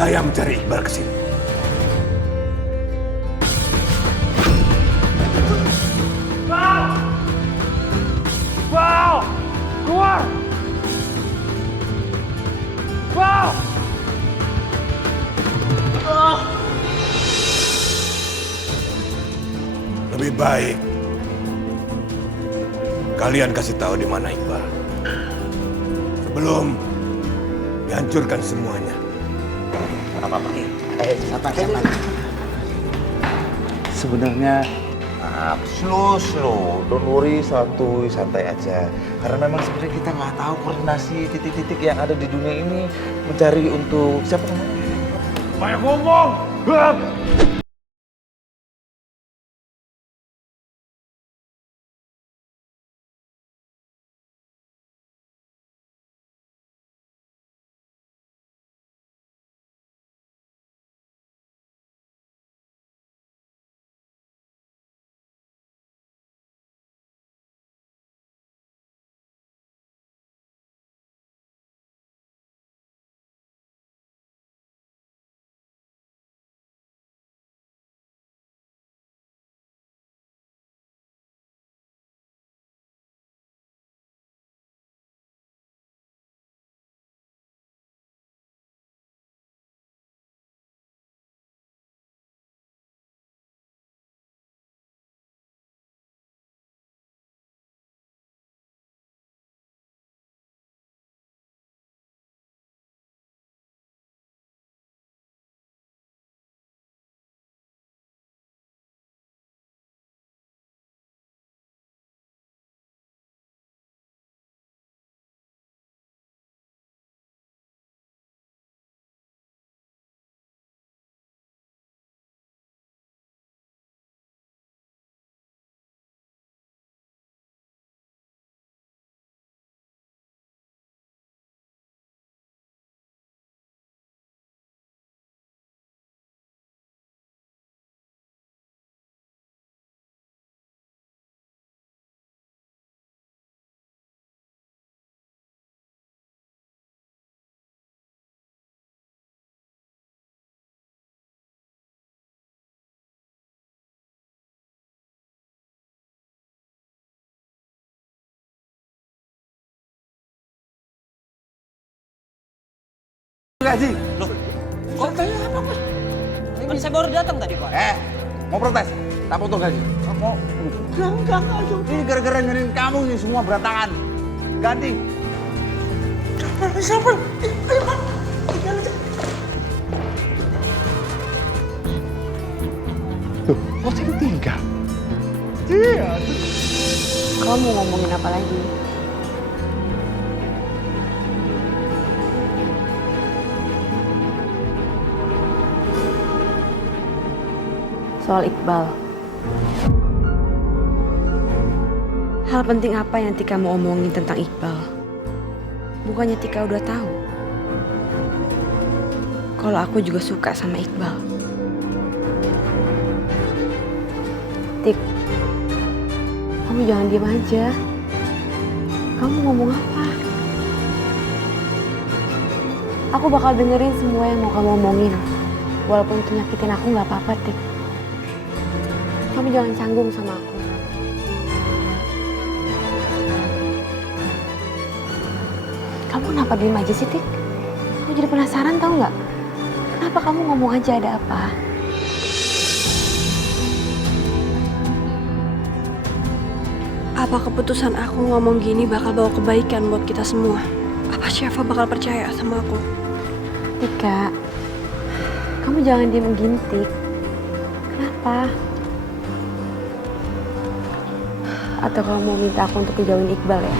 Saya mencari Iqbal ke sini. Iqbal! Keluar! Iqbal! Lebih baik kalian kasih tahu di mana Iqbal. Sebelum dihancurkan semuanya. Sebenarnya slow, don't worry, santai aja. Karena memang sebenarnya kita nggak tahu koordinasi titik-titik yang ada di dunia ini mencari untuk siapa namanya? Banyak ngomong! Gaji. Loh, kok kayak apa, Pak? Kan saya baru datang tadi, Pak. Mau protes? Tak potong gaji. Mau? Enggak. Ini gara-gara nyariin kamu nih semua berantakan. Ganti. Siapa? Ayo, Pak. Tinggal aja. Tuh, kok saya tinggal? Iya. Kamu mau ngomongin apa lagi? Soal Iqbal. Hal penting apa yang Tika mau omongin tentang Iqbal? Bukannya Tika udah tahu kalau aku juga suka sama Iqbal. Tik, kamu jangan diem aja. Kamu ngomong apa? Aku bakal dengerin semua yang mau kamu omongin. Walaupun itu nyakitin aku gak apa-apa, Tik. Kamu jangan canggung sama aku. Kamu kenapa diem aja sih, Tik? Aku jadi penasaran tau nggak? Kenapa kamu ngomong aja ada apa? Apa keputusan aku ngomong gini bakal bawa kebaikan buat kita semua? Apa Syafa bakal percaya sama aku? Tika, kamu jangan diem gini, Tik. Kenapa? Atau kamu mau minta aku untuk ngejauhin Iqbal ya?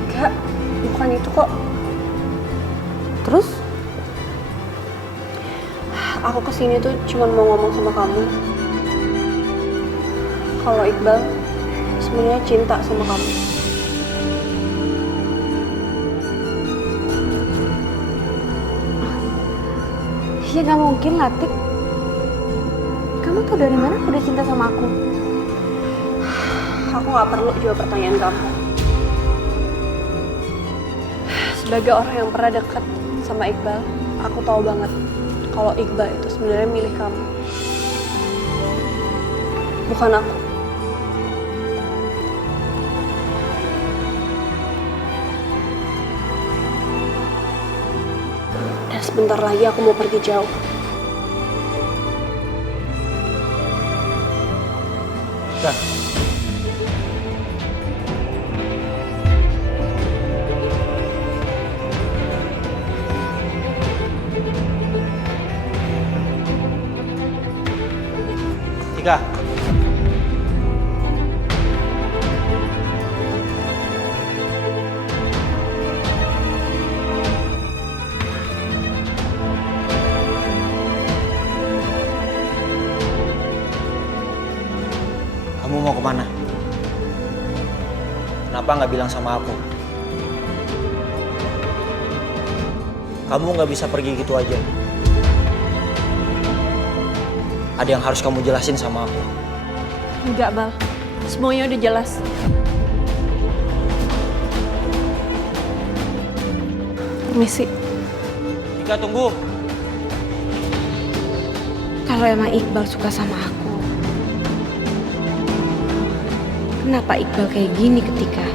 Enggak, bukan itu kok. Terus? Aku kesini tuh cuma mau ngomong sama kamu. Kalau Iqbal sebenarnya cinta sama kamu. Ya gak mungkin lah, Tik. Kamu tuh dari mana udah cinta sama aku? Aku gak perlu jawab pertanyaan kamu. Sebagai orang yang pernah dekat sama Iqbal, aku tahu banget kalau Iqbal itu sebenarnya milih kamu. Bukan aku. Dan sebentar lagi aku mau pergi jauh. Dah. Tika. Kamu mau kemana? Kenapa nggak bilang sama aku? Kamu nggak bisa pergi gitu aja. Ada yang harus kamu jelasin sama aku. Enggak, Bal. Semuanya udah jelas. Permisi. Tika, tunggu. Kalau emang Iqbal suka sama aku, kenapa Iqbal kayak gini ketika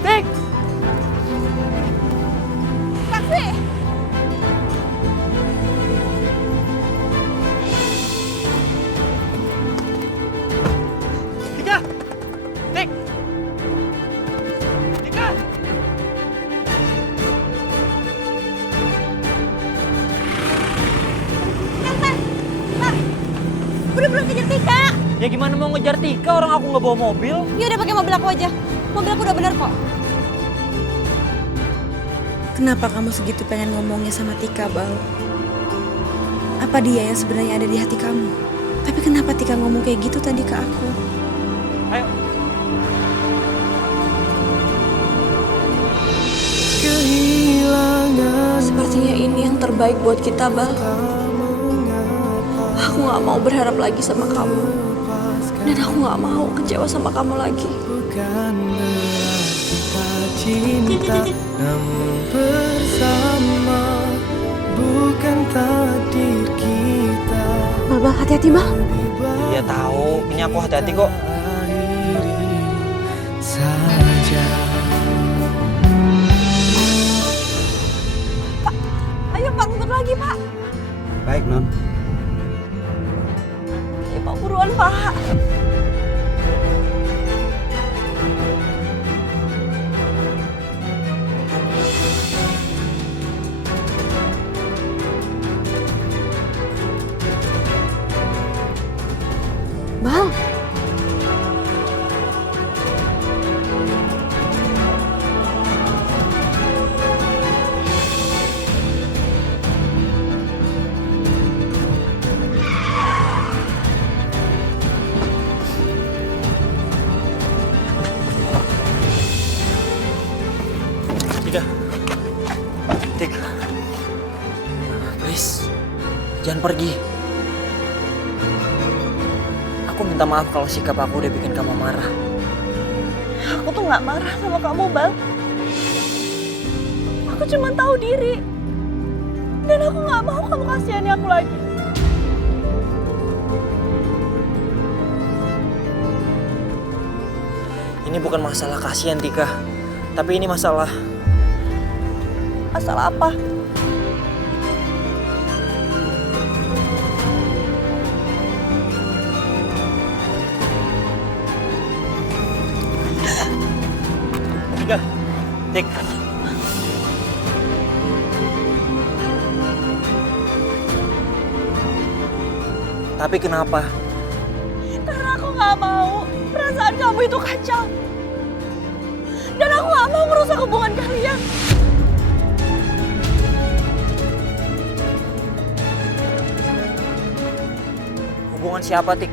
Bek! Taksi! Tika! Tik! Tika! Buru-buru kejar Tika. Ya gimana mau ngejar Tika, orang aku nggak bawa mobil? Ya udah pakai mobil aku aja. Mobil aku udah bener kok. Kenapa kamu segitu pengen ngomongnya sama Tika, Bal? Apa dia yang sebenarnya ada di hati kamu? Tapi kenapa Tika ngomong kayak gitu tadi ke aku? Ayo. Sepertinya ini yang terbaik buat kita, Bal. Aku gak mau berharap lagi sama kamu. Dan aku gak mau kecewa sama kamu lagi. Bukan berarti tak cinta, namun bersama bukan takdir kita. Bal, hati-hati, Bal. Ya tahu, ini aku hati-hati kok. Akhiri saja. Ayo Pak, ngumpet lagi Pak. Baik, Non. Ayo Pak, buruan Pak. Bal. Tika. Tik. Please. Jangan pergi. Aku minta maaf kalau sikap aku udah bikin kamu marah. Aku tuh gak marah sama kamu, Bal. Aku cuma tahu diri. Dan aku gak mau kamu kasihani aku lagi. Ini bukan masalah kasihan, Tika. Tapi ini masalah... Masalah apa? Tika. Tik. Tapi kenapa? Karena aku gak mau perasaan kamu itu kacau. Dan aku gak mau merusak hubungan kalian. Hubungan siapa, Tik?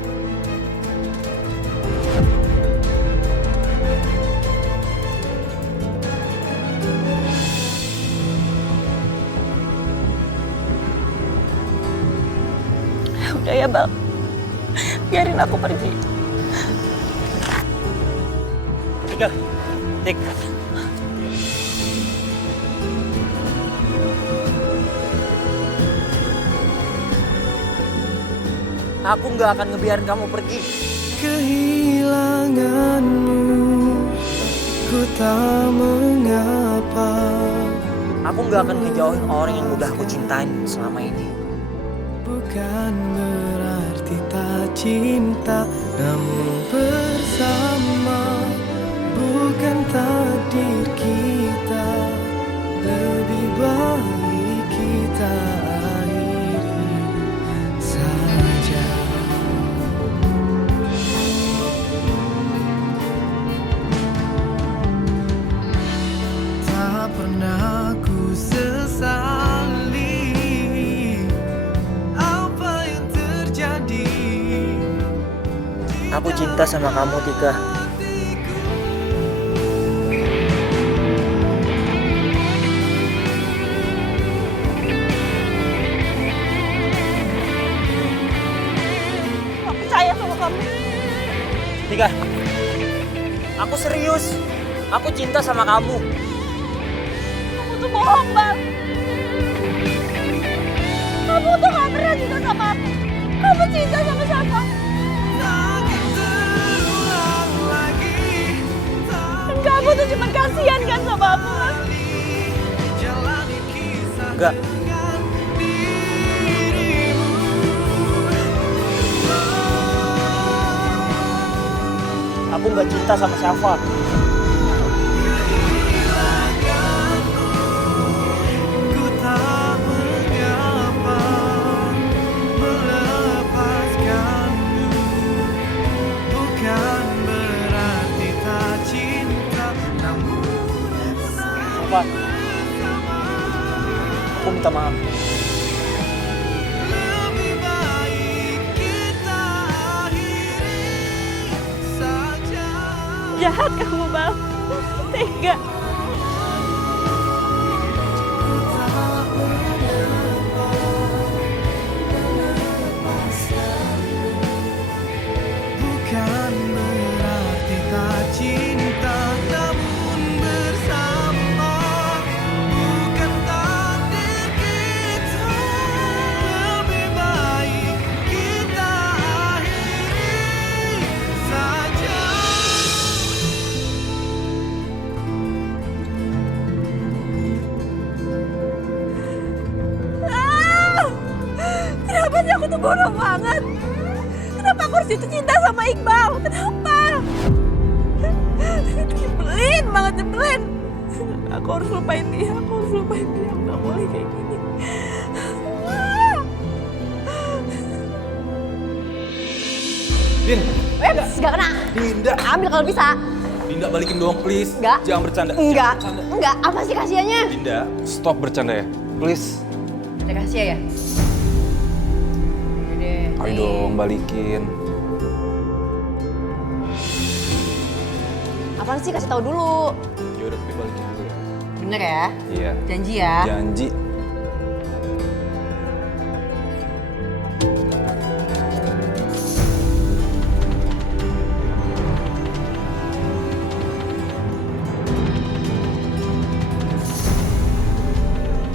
Udah ya, Bal. Biarin aku pergi. Tika, Tik. Aku nggak akan ngebiarin kamu pergi. Kehilanganmu, ku tak mengapa. Aku nggak akan ngejauhin orang yang udah aku cintain selama ini. Bukan berarti tak cinta, namun bersama. Bukan takdir kita, lebih baik kita akhiri saja. Tak pernah ku sesali apa yang terjadi. Aku cinta sama kamu, Tika. Aku percaya sama kamu. Tika, aku serius. Aku cinta sama kamu. Kamu tuh bohong, Bang. Kamu tuh gak pernah cinta sama aku. Kamu cinta sama siapa? Dan kamu tuh cuma kasihan kan sama aku, kan? Enggak. Aku nggak cinta sama Syafa. Ku tak mengapa melepaskanmu. Bukan berarti tak cinta, namun Syafa, aku minta maaf. lebih baik kita akhiri saja. Jahat kamu, Bang. Tega. Bukan berarti tak cinta, namun bersama. Bukan takdir kita, lebih baik kita akhiri saja. Kenapa sih aku tuh bodoh banget? Kenapa aku harus jatuh cinta sama Iqbal? Kenapa? Nyebelin banget, nyebelin. Aku harus lupain dia, aku harus lupain dia. Aku gak boleh kayak gini. Din, Gak kena. Dinda. Ambil kalau bisa. Dinda balikin dong, please. Enggak. Jangan bercanda. Enggak. Jangan bercanda. Enggak. Apa sih kasihannya? Dinda, stop bercanda ya. Please. Ada kasihan ya? Ayo dong, balikin. Apaan sih? Kasih tahu dulu. Yaudah, tapi balikin dulu ya. Bener ya? Iya. Janji ya? Janji.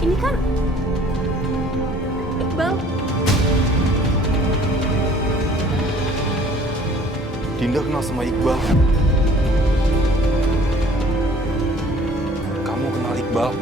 Ini kan Iqbal. Dinda kenal sama Iqbal. Kamu kenal Iqbal?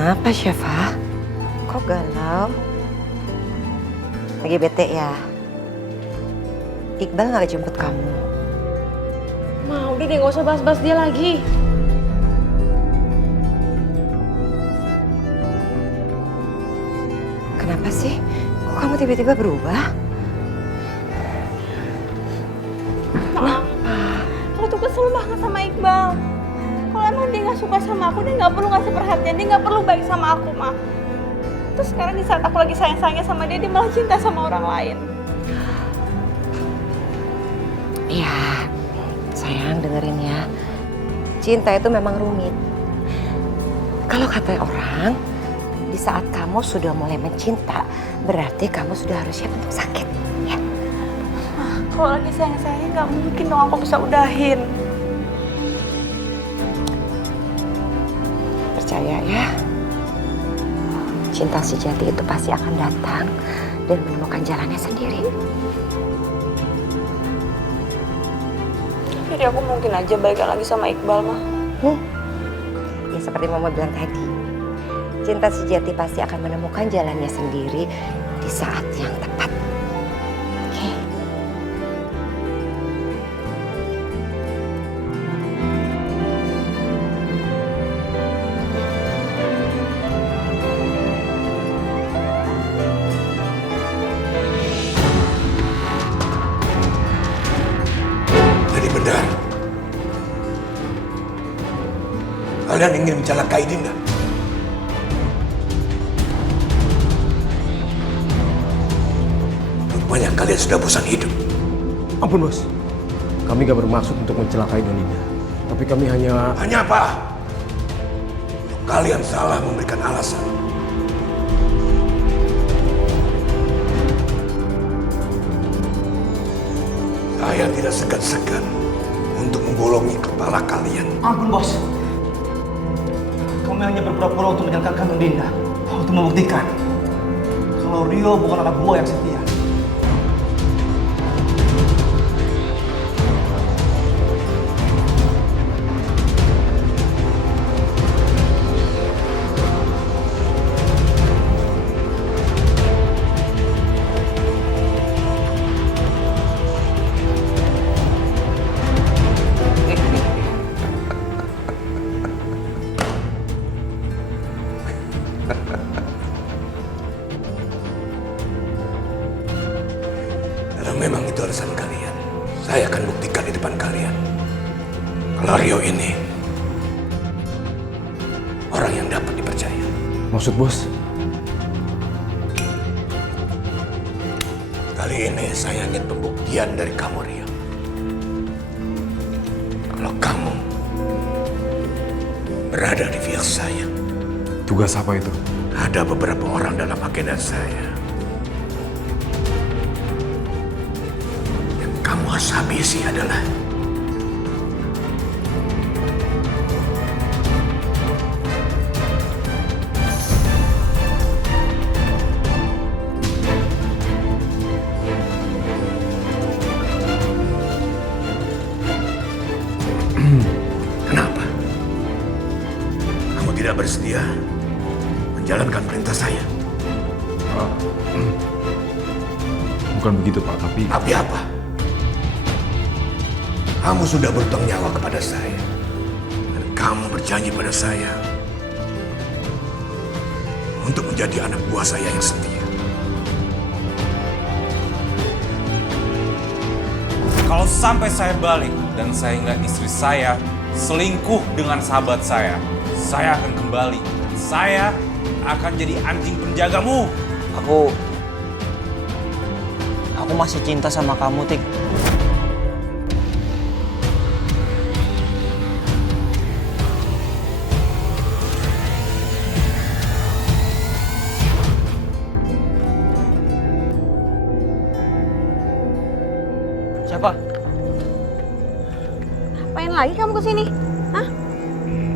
Kenapa, Syafa? Kok galau? Lagi bete ya? Iqbal gak jemput kamu? Ma, udah deh gak usah bahas-bahas dia lagi. Kenapa sih? Kok kamu tiba-tiba berubah? Maaf, aku tuh kesel banget sama Iqbal. Kalau emang dia gak suka sama aku, dia gak perlu ngasih perhatian, dia gak perlu baik sama aku, Ma. Terus sekarang di saat aku lagi sayang-sayangnya sama dia, dia malah cinta sama orang lain. Iya, sayang dengerin ya. Cinta itu memang rumit. Kalau kata orang, di saat kamu sudah mulai mencinta, berarti kamu sudah harus siap untuk sakit. Ya. Kalau lagi sayang-sayangnya gak mungkin dong aku bisa udahin. Percaya ya, cinta sejati itu pasti akan datang dan menemukan jalannya sendiri. Jadi aku mungkin aja baikan lagi sama Iqbal, Ma. Ya seperti Mama bilang tadi, cinta sejati pasti akan menemukan jalannya sendiri di saat yang tepat. Oke. Jadi benar. Kalian ingin mencelakai Dinda? Rupanya kalian sudah bosan hidup. Ampun, Bos. Kami gak bermaksud untuk mencelakai Donida. Tapi kami hanya... Hanya apa? Kalian salah memberikan alasan. Saya tidak segan-segan untuk membolongi kepala kalian. Ampun, Bos. Kami hanya berpura-pura untuk menyangkakan Dinda. Untuk membuktikan kalau Rio bukan anak buah yang setia. Kalau memang itu alasan kalian, saya akan buktikan di depan kalian. Kalau Rio ini orang yang dapat dipercaya. Maksud Bos? Kali ini saya ingin pembuktian dari kamu, Rio. Kalau kamu berada di pihak saya. Tugas apa itu? Ada beberapa orang dalam agenda saya yang kamu harus habisi adalah kenapa? Kamu tidak bersedia menjalankan perintah saya? Bukan begitu, Pak, tapi... Tapi apa? Kamu sudah berutang nyawa kepada saya. Dan kamu berjanji pada saya untuk menjadi anak buah saya yang setia. Kalau sampai saya balik dan saya ngeliat istri saya selingkuh dengan sahabat saya akan kembali. Saya akan jadi anjing penjagamu. Aku masih cinta sama kamu, Tik. Siapa? Ngapain lagi kamu kesini? Hah?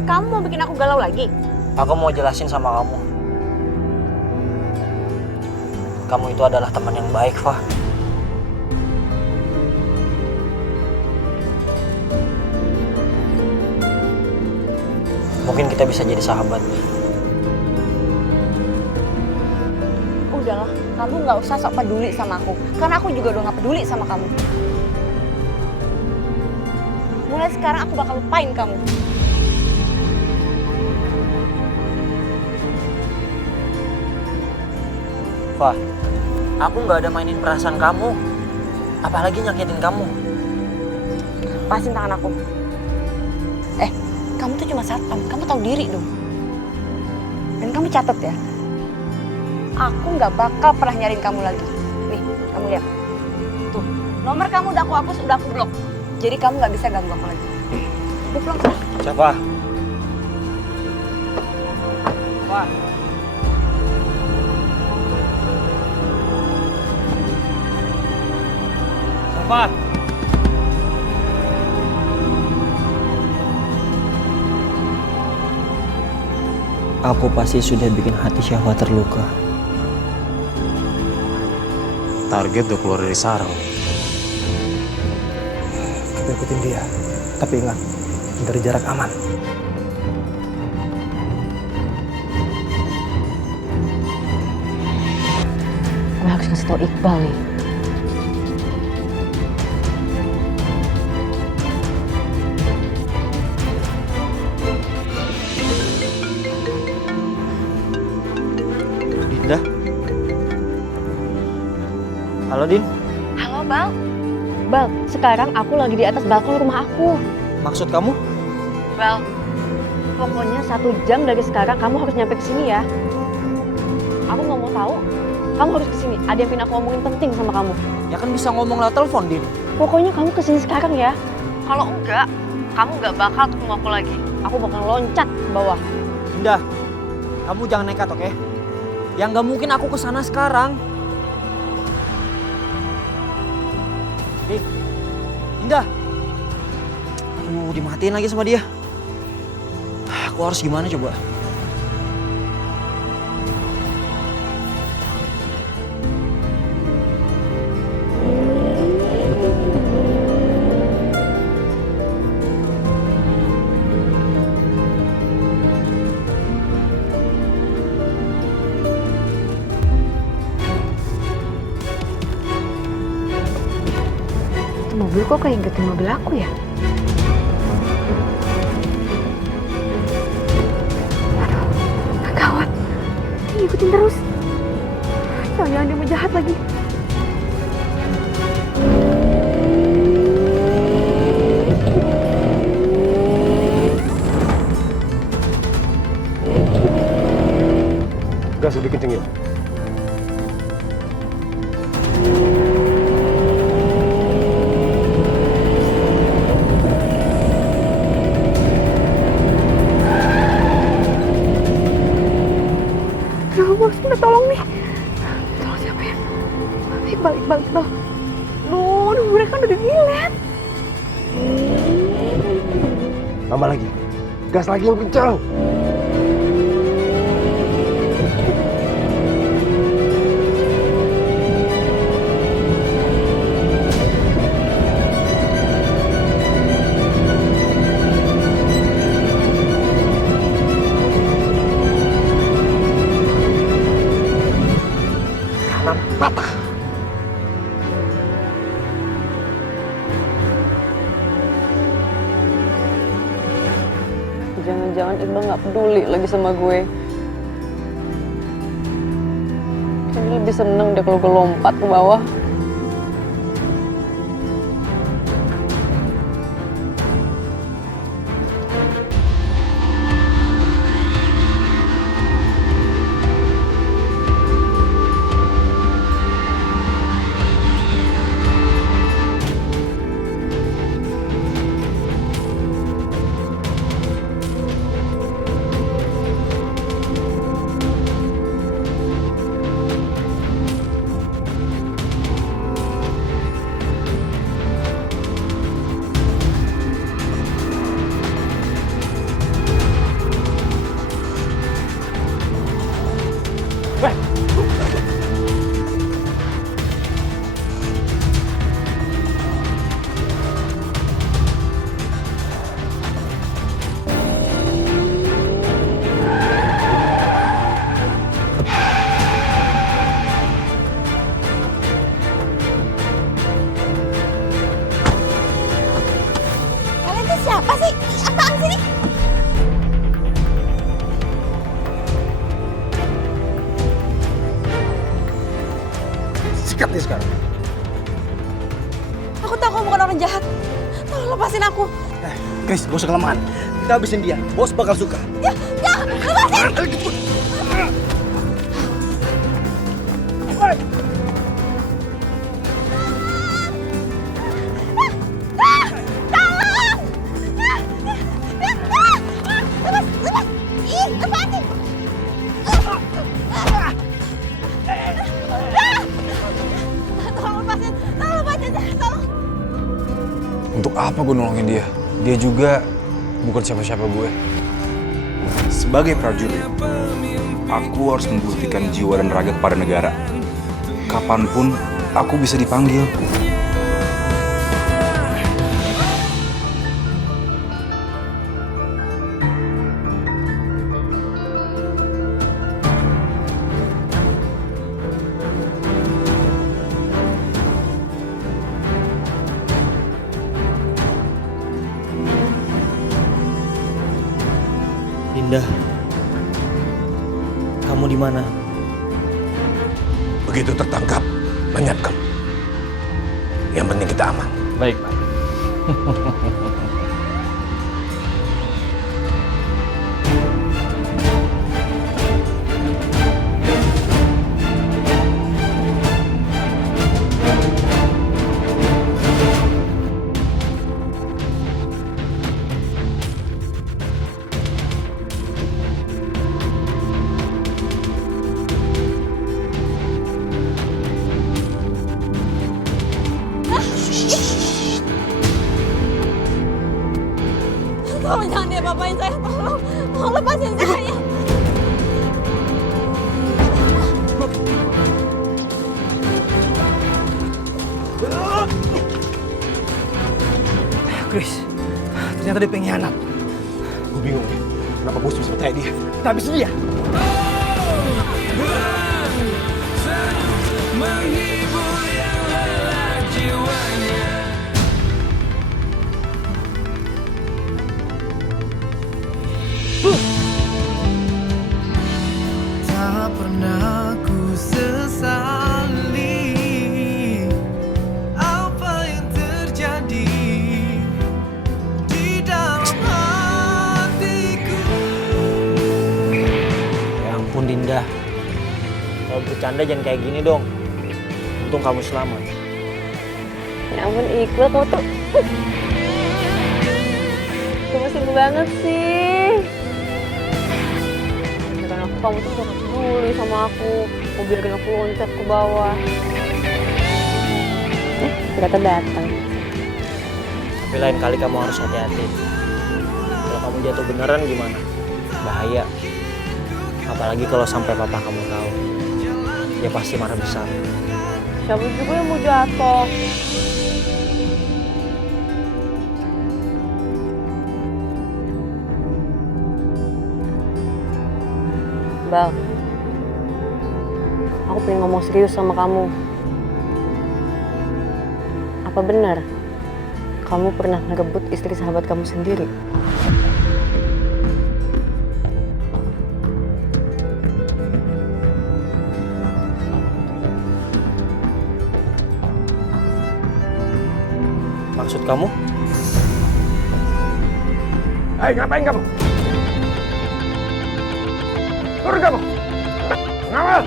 Kamu mau bikin aku galau lagi? Aku mau jelasin sama kamu. Kamu itu adalah teman yang baik, Fah. Mungkin kita bisa jadi sahabat. udahlah, kamu nggak usah sok peduli sama aku. Karena aku juga udah nggak peduli sama kamu. Mulai sekarang aku bakal lupain kamu. Fah, aku nggak ada mainin perasaan kamu. Apalagi nyakitin kamu. Lepasin tangan aku. Kamu tuh cuma satpam, kamu tahu diri dong. Dan kamu catat ya, aku nggak bakal pernah nyariin kamu lagi. Nih, kamu lihat. Tuh, nomor kamu udah aku hapus, udah aku blok. Jadi kamu nggak bisa ganggu aku lagi. Aku pulang sana. Siapa? Fah. Siapa? Aku pasti sudah bikin hati Syafa terluka. Target udah keluar dari sarang. Kita ikutin dia. Tapi ingat, dari jarak aman. Gue harus kasih tau Iqbal nih. Dinda? Halo, Din. Halo, Bal. Bal, sekarang aku lagi di atas balkon rumah aku. Maksud kamu? Bal, pokoknya 1 jam dari sekarang kamu harus nyampe ke sini ya. Aku nggak mau tahu, kamu harus ke sini. Ada yang pengen aku ngomongin penting sama kamu. Ya kan bisa ngomong lewat telepon, Din. Pokoknya kamu ke sini sekarang ya. Kalau enggak, kamu nggak bakal ketemu aku lagi. Aku bakal loncat ke bawah. Dinda, kamu jangan nekat, oke? Yang nggak mungkin aku kesana sekarang. Nih, Dinda. Aduh, dimatiin lagi sama dia. Aku harus gimana coba? Mobil kok kayak ingetin mobil aku ya? Aduh, gawat. Ngikutin terus. Jangan-jangan dia mau jahat lagi. Gas lebih kenceng ya. Aku harus minta tolong nih. Tolong siapa ya? Iqbal. Duh, mereka udah dilihat. Tambah lagi. Gas lagi yang kencang. Patah. Jangan-jangan Iqbal nggak peduli lagi sama gue. Kayaknya lebih seneng deh kalau gue lompat ke bawah. sih? Ih, apaan sih ini? Sikat dia sekarang. Aku tahu kamu bukan orang jahat. Tolong lepasin aku. Chris, gak usah kelemahan. Kita habisin dia. Bos bakal suka. Ya, lepasin. Untuk apa gue nolongin dia? Dia juga bukan siapa-siapa gue. Sebagai prajurit, aku harus membuktikan jiwa dan raga kepada negara. Kapanpun aku bisa dipanggil. Dinda, kamu di mana? Begitu tertangkap, menyadkan. Yang penting kita aman. Baik, Pak. Tolong jangan diapa-apain saya, tolong. Tolong lepasin saya. Chris, ternyata dia pengkhianat. Gue bingung ya, kenapa bos bisa percaya dia? Kita habisin dia. Tak pernah ku sesali apa yang terjadi di dalam hatiku. Ya ampun Dinda, kalau bercanda jangan kayak gini dong. Untung kamu selamat. Ya ampun Iqbal, kamu tuh gemesin banget sih. Dengan aku, kamu tuh udah gak peduli sama aku. Mau biarin aku loncat ke bawah. Ternyata datang. Tapi lain kali kamu harus hati-hati. Kalau kamu jatuh beneran gimana? Bahaya. Apalagi kalau sampai papa kamu tahu. Dia pasti marah besar. Siapa juga yang mau jatuh? Bal, aku pengen ngomong serius sama kamu. Apa benar kamu pernah ngerebut istri sahabat kamu sendiri? Maksud kamu? Hei, ngapain kamu? Turun kamu! Ngawal!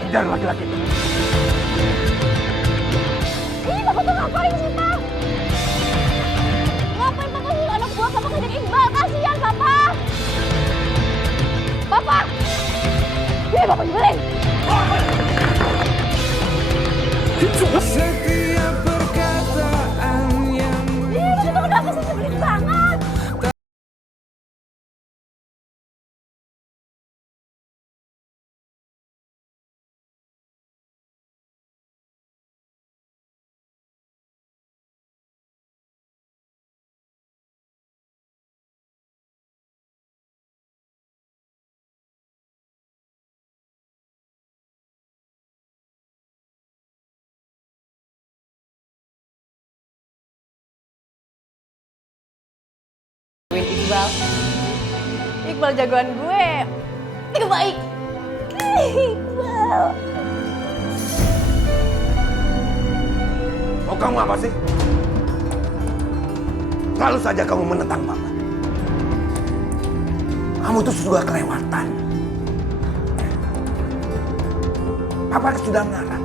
Kejar laki-laki itu. Ini Papa tuh ngapain sih, Pak? Ngapain Papa suruh anak buah Papa kejar Iqbal? Kasihan, Papa! Papa! Ini Papa jebelin! Setiap perkataan yang Ini Papa tuh kenapa sih nyebelin banget? Iqbal. Iqbal jagoan gue. Itu baik. Iqbal. Mau kamu apa sih? Selalu saja kamu menentang Papa. Kamu tuh sudah kelewatan. Papa sudah ngarang.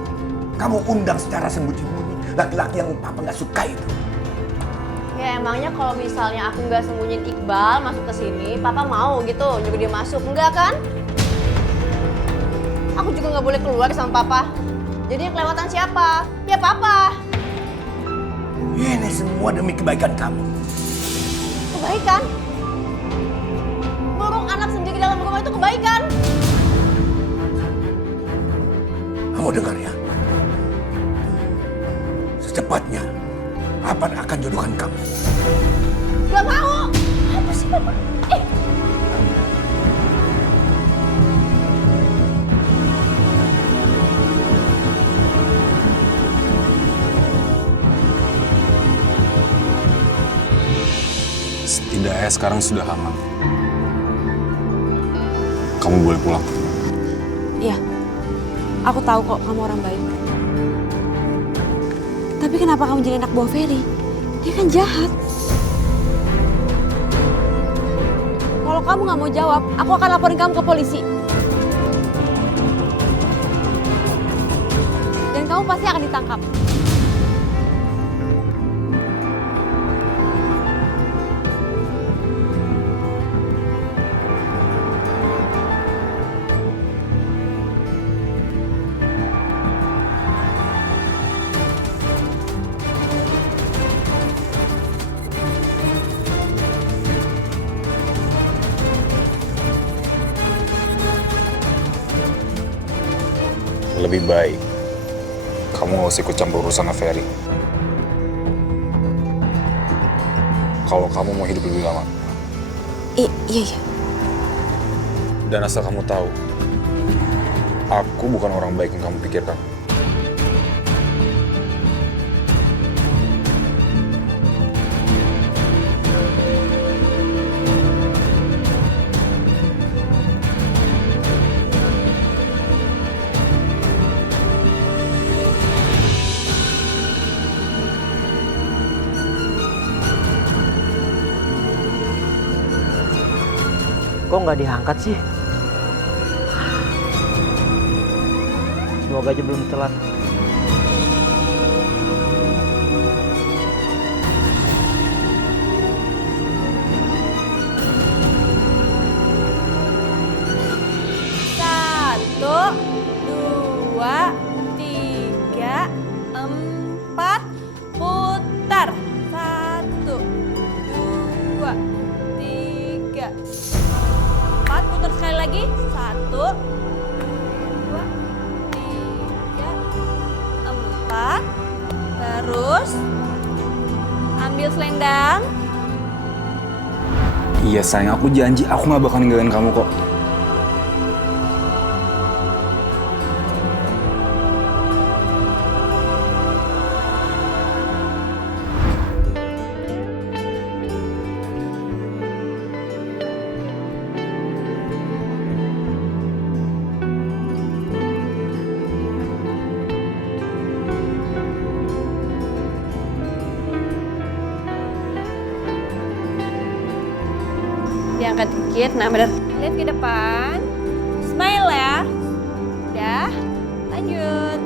Kamu undang secara sembunyi-sembunyi laki-laki yang Papa nggak suka itu. Ya emangnya kalau misalnya aku nggak sembunyiin Iqbal masuk ke sini, Papa mau gitu nyuruh dia masuk, enggak kan? Aku juga nggak boleh keluar sama Papa. Jadi yang kelewatan siapa? Ya Papa. Ini semua demi kebaikan kamu. Kebaikan? Ngurung anak sendiri dalam rumah itu kebaikan. Kamu dengar ya? Secepatnya, Papa akan jodohkan kamu. Gak mau. Apa sih Papa? Setidaknya sekarang sudah aman. Kamu boleh pulang. Iya, aku tahu kok kamu orang baik. Tapi kenapa kamu jadi anak buah Ferry? Dia kan jahat. Kalau kamu nggak mau jawab, aku akan laporin kamu ke polisi. Dan kamu pasti akan ditangkap. Lebih baik kamu gak usah ikut campur urusan Ferry. Kalau kamu mau hidup lebih lama. Iya. Dan asal kamu tahu, aku bukan orang baik yang kamu pikirkan. Kok nggak diangkat sih? Semoga aja belum telat. Satu, dua, tiga, empat, putar. Satu, dua, tiga, empat, putar sekali lagi. Satu, dua, tiga, empat. Terus ambil selendang. Iya sayang, aku janji aku gak bakal ninggalin kamu kok. Diangkat dikit, nah benar. Lihat ke depan. Smile ya. Udah, lanjut.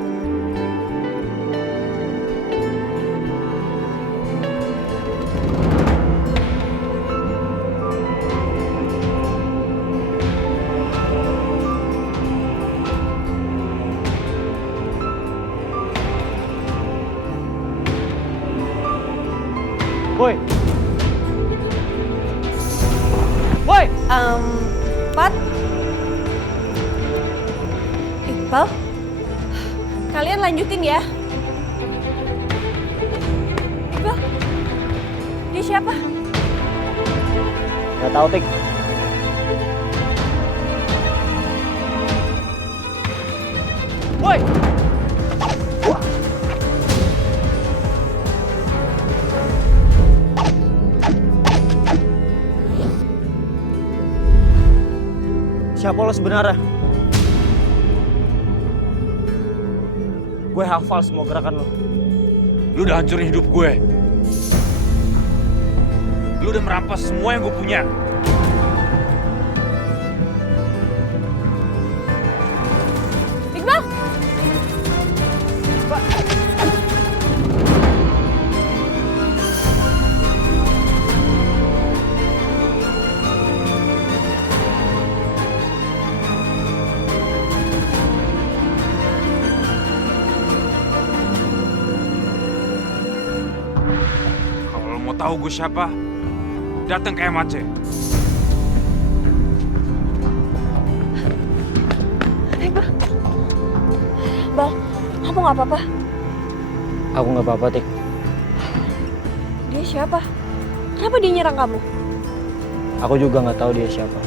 Woi. Woi. Empat. Iqbal, kalian lanjutin ya. Iqbal, dia siapa? Gak tahu, Tik. Woi. siapa lo sebenarnya. Gue hafal semua gerakan lo. Lu udah hancurin hidup gue. Lu udah merampas semua yang gue punya. Iqbal! Kalau lo mau tahu gue siapa, datang ke MAC. Bal, kamu nggak apa-apa? Aku nggak apa-apa, Tik. Dia siapa? Kenapa dia nyerang kamu? Aku juga nggak tahu dia siapa.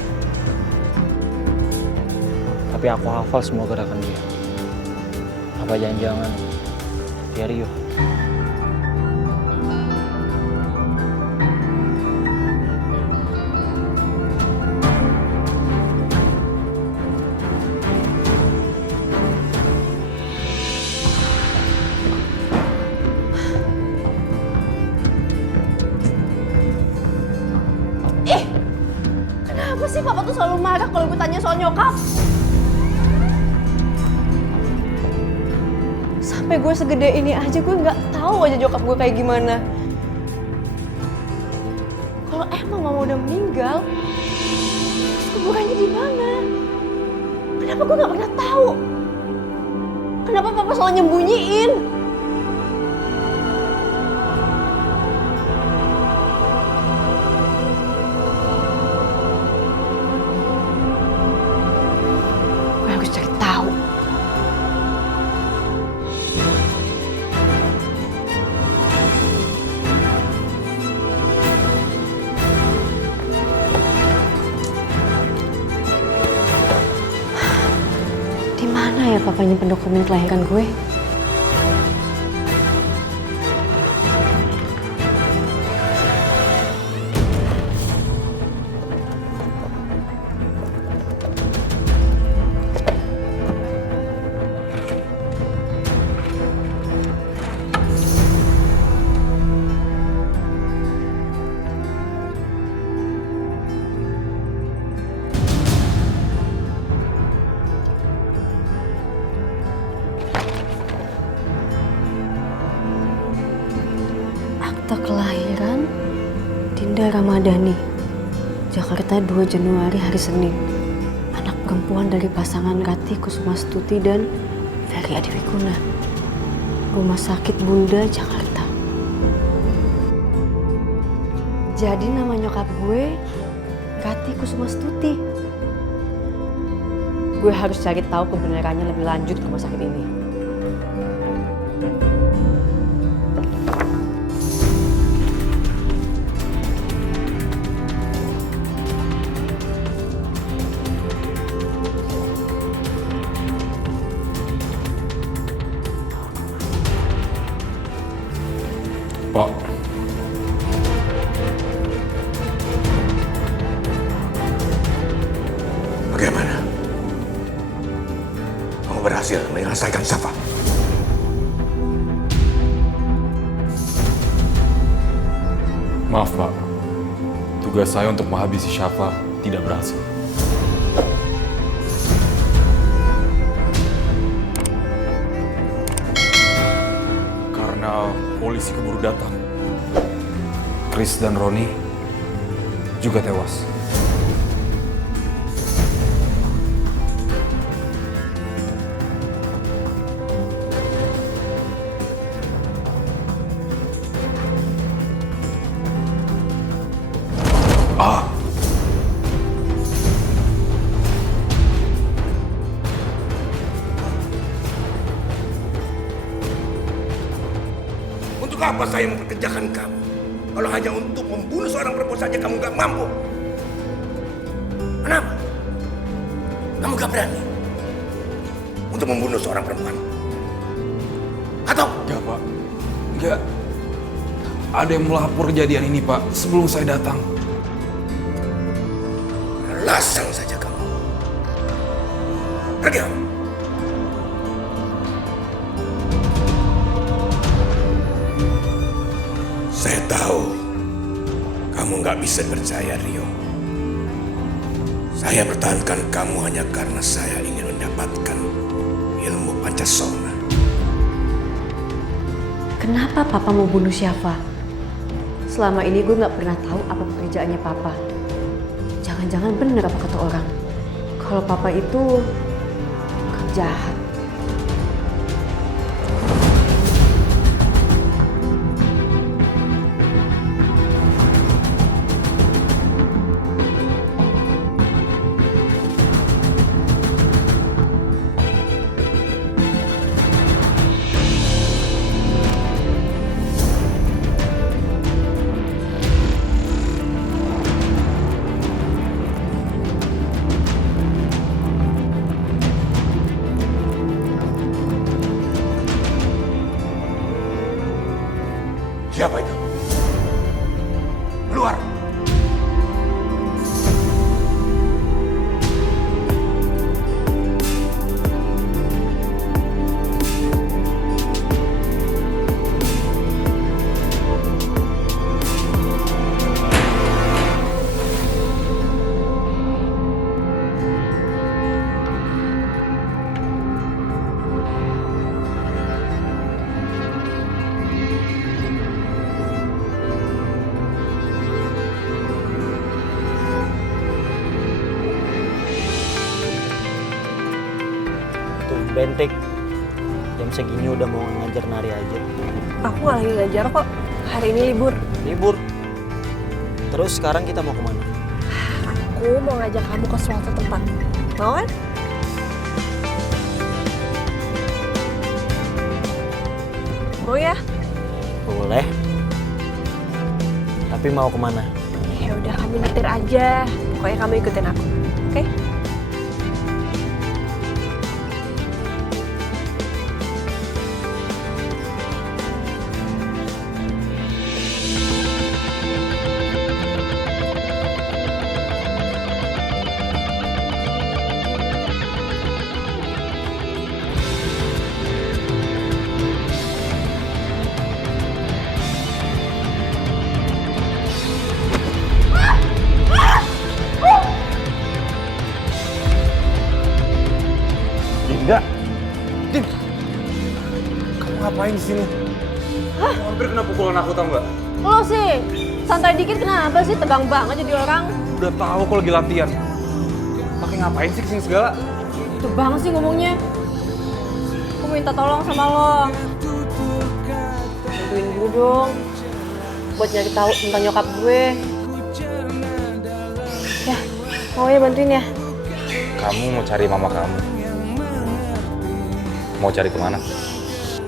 Tapi aku hafal semua gerakan dia. Apa jangan-jangan dia Rio? Kenapa sih papa tuh selalu marah kalau gue tanya soal nyokap? Sampai gue segede ini aja gue nggak tahu aja nyokap gue kayak gimana. Kalau emang mama udah meninggal, terus kuburannya di mana? Kenapa gue nggak pernah tahu? Kenapa papa selalu nyembunyiin? Gue harus cari tahu. Di mana ya papa nyimpen dokumen kelahiran gue? Akta kelahiran Dinda Ramadhani, Jakarta 2 Januari hari Senin. Anak perempuan dari pasangan Rati Kusumastuti dan Ferry Adiwiguna. Rumah Sakit Bunda, Jakarta. Jadi nama nyokap gue Rati Kusumastuti. Gue harus cari tahu kebenarannya lebih lanjut ke rumah sakit ini. Pak. Bagaimana? Kamu berhasil menyelesaikan Syafa? Maaf, Pak. Tugas saya untuk menghabisi Syafa tidak berhasil. Karena polisi keburu datang. Chris dan Roni juga tewas. Untuk apa saya mempekerjakan kamu? Kalau hanya untuk membunuh seorang perempuan saja kamu gak mampu. Kenapa? Kamu gak berani untuk membunuh seorang perempuan? Atau? Enggak, Pak. Enggak. Ada yang melapor kejadian ini, Pak, sebelum saya datang. Alasan saja kamu. Pergi kamu. Saya tahu kamu nggak bisa percaya, Rio. Saya pertahankan kamu hanya karena saya ingin mendapatkan ilmu Pancasona. Kenapa Papa mau bunuh Syafa? Selama ini gue nggak pernah tahu apa pekerjaannya Papa. Jangan-jangan bener apa kata orang. Kalau Papa itu orang jahat. Siapa itu? Keluar! Bentik, jam segini udah mau ngajar nari aja. Aku lagi ngajar kok. Hari ini libur. Libur? Terus sekarang kita mau kemana? Aku mau ngajak kamu ke suatu tempat. Mau kan? Mau ya? Boleh. Tapi mau kemana? Ya udah kamu nyetir aja. Pokoknya kamu ikutin aku. Oke? Dinda! Din! Kamu ngapain di sini? Hah? Hampir kena pukulan aku, tau nggak? Lo sih, santai dikit kenapa sih? Tegang banget jadi orang. Udah tahu kok lagi latihan. Pakai ngapain sih kesini segala? Itu banget sih ngomongnya. Aku minta tolong sama lo. Bantuin gue dong. Buat nyari tahu tentang nyokap gue. Ya, mau ya bantuin ya? Kamu mau cari mama kamu? Mau cari kemana?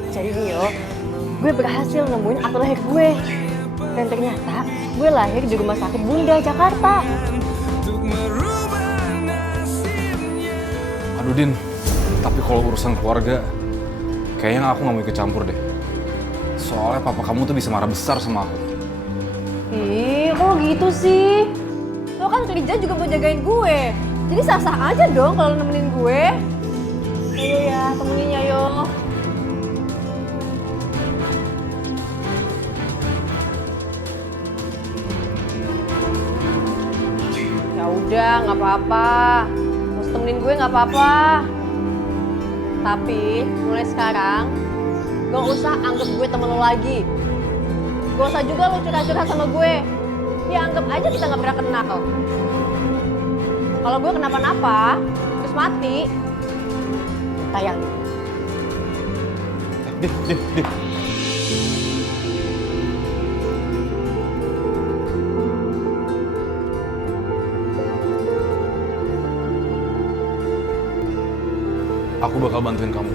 Jadi Rio, gue berhasil nemuin akte lahir gue. Dan ternyata gue lahir di rumah sakit Bunda, Jakarta. Aduh Din, tapi kalau urusan keluarga, kayaknya aku nggak mau ikut campur deh. Soalnya papa kamu tuh bisa marah besar sama aku. Ih, kok gitu sih? Lo kan kerja juga buat jagain gue. Jadi sah-sah aja dong kalau nemenin gue. Ayo ya, temenin ya yo. Ya udah, nggak apa-apa. Mau temenin gue nggak apa-apa. Tapi mulai sekarang, gak usah anggap gue temen lo lagi. Gak usah juga lo curhat-curhat sama gue. Ya anggap aja kita nggak pernah kenal. Kalau gue kenapa-napa, terus mati, tayang. Din. Aku bakal bantuin kamu.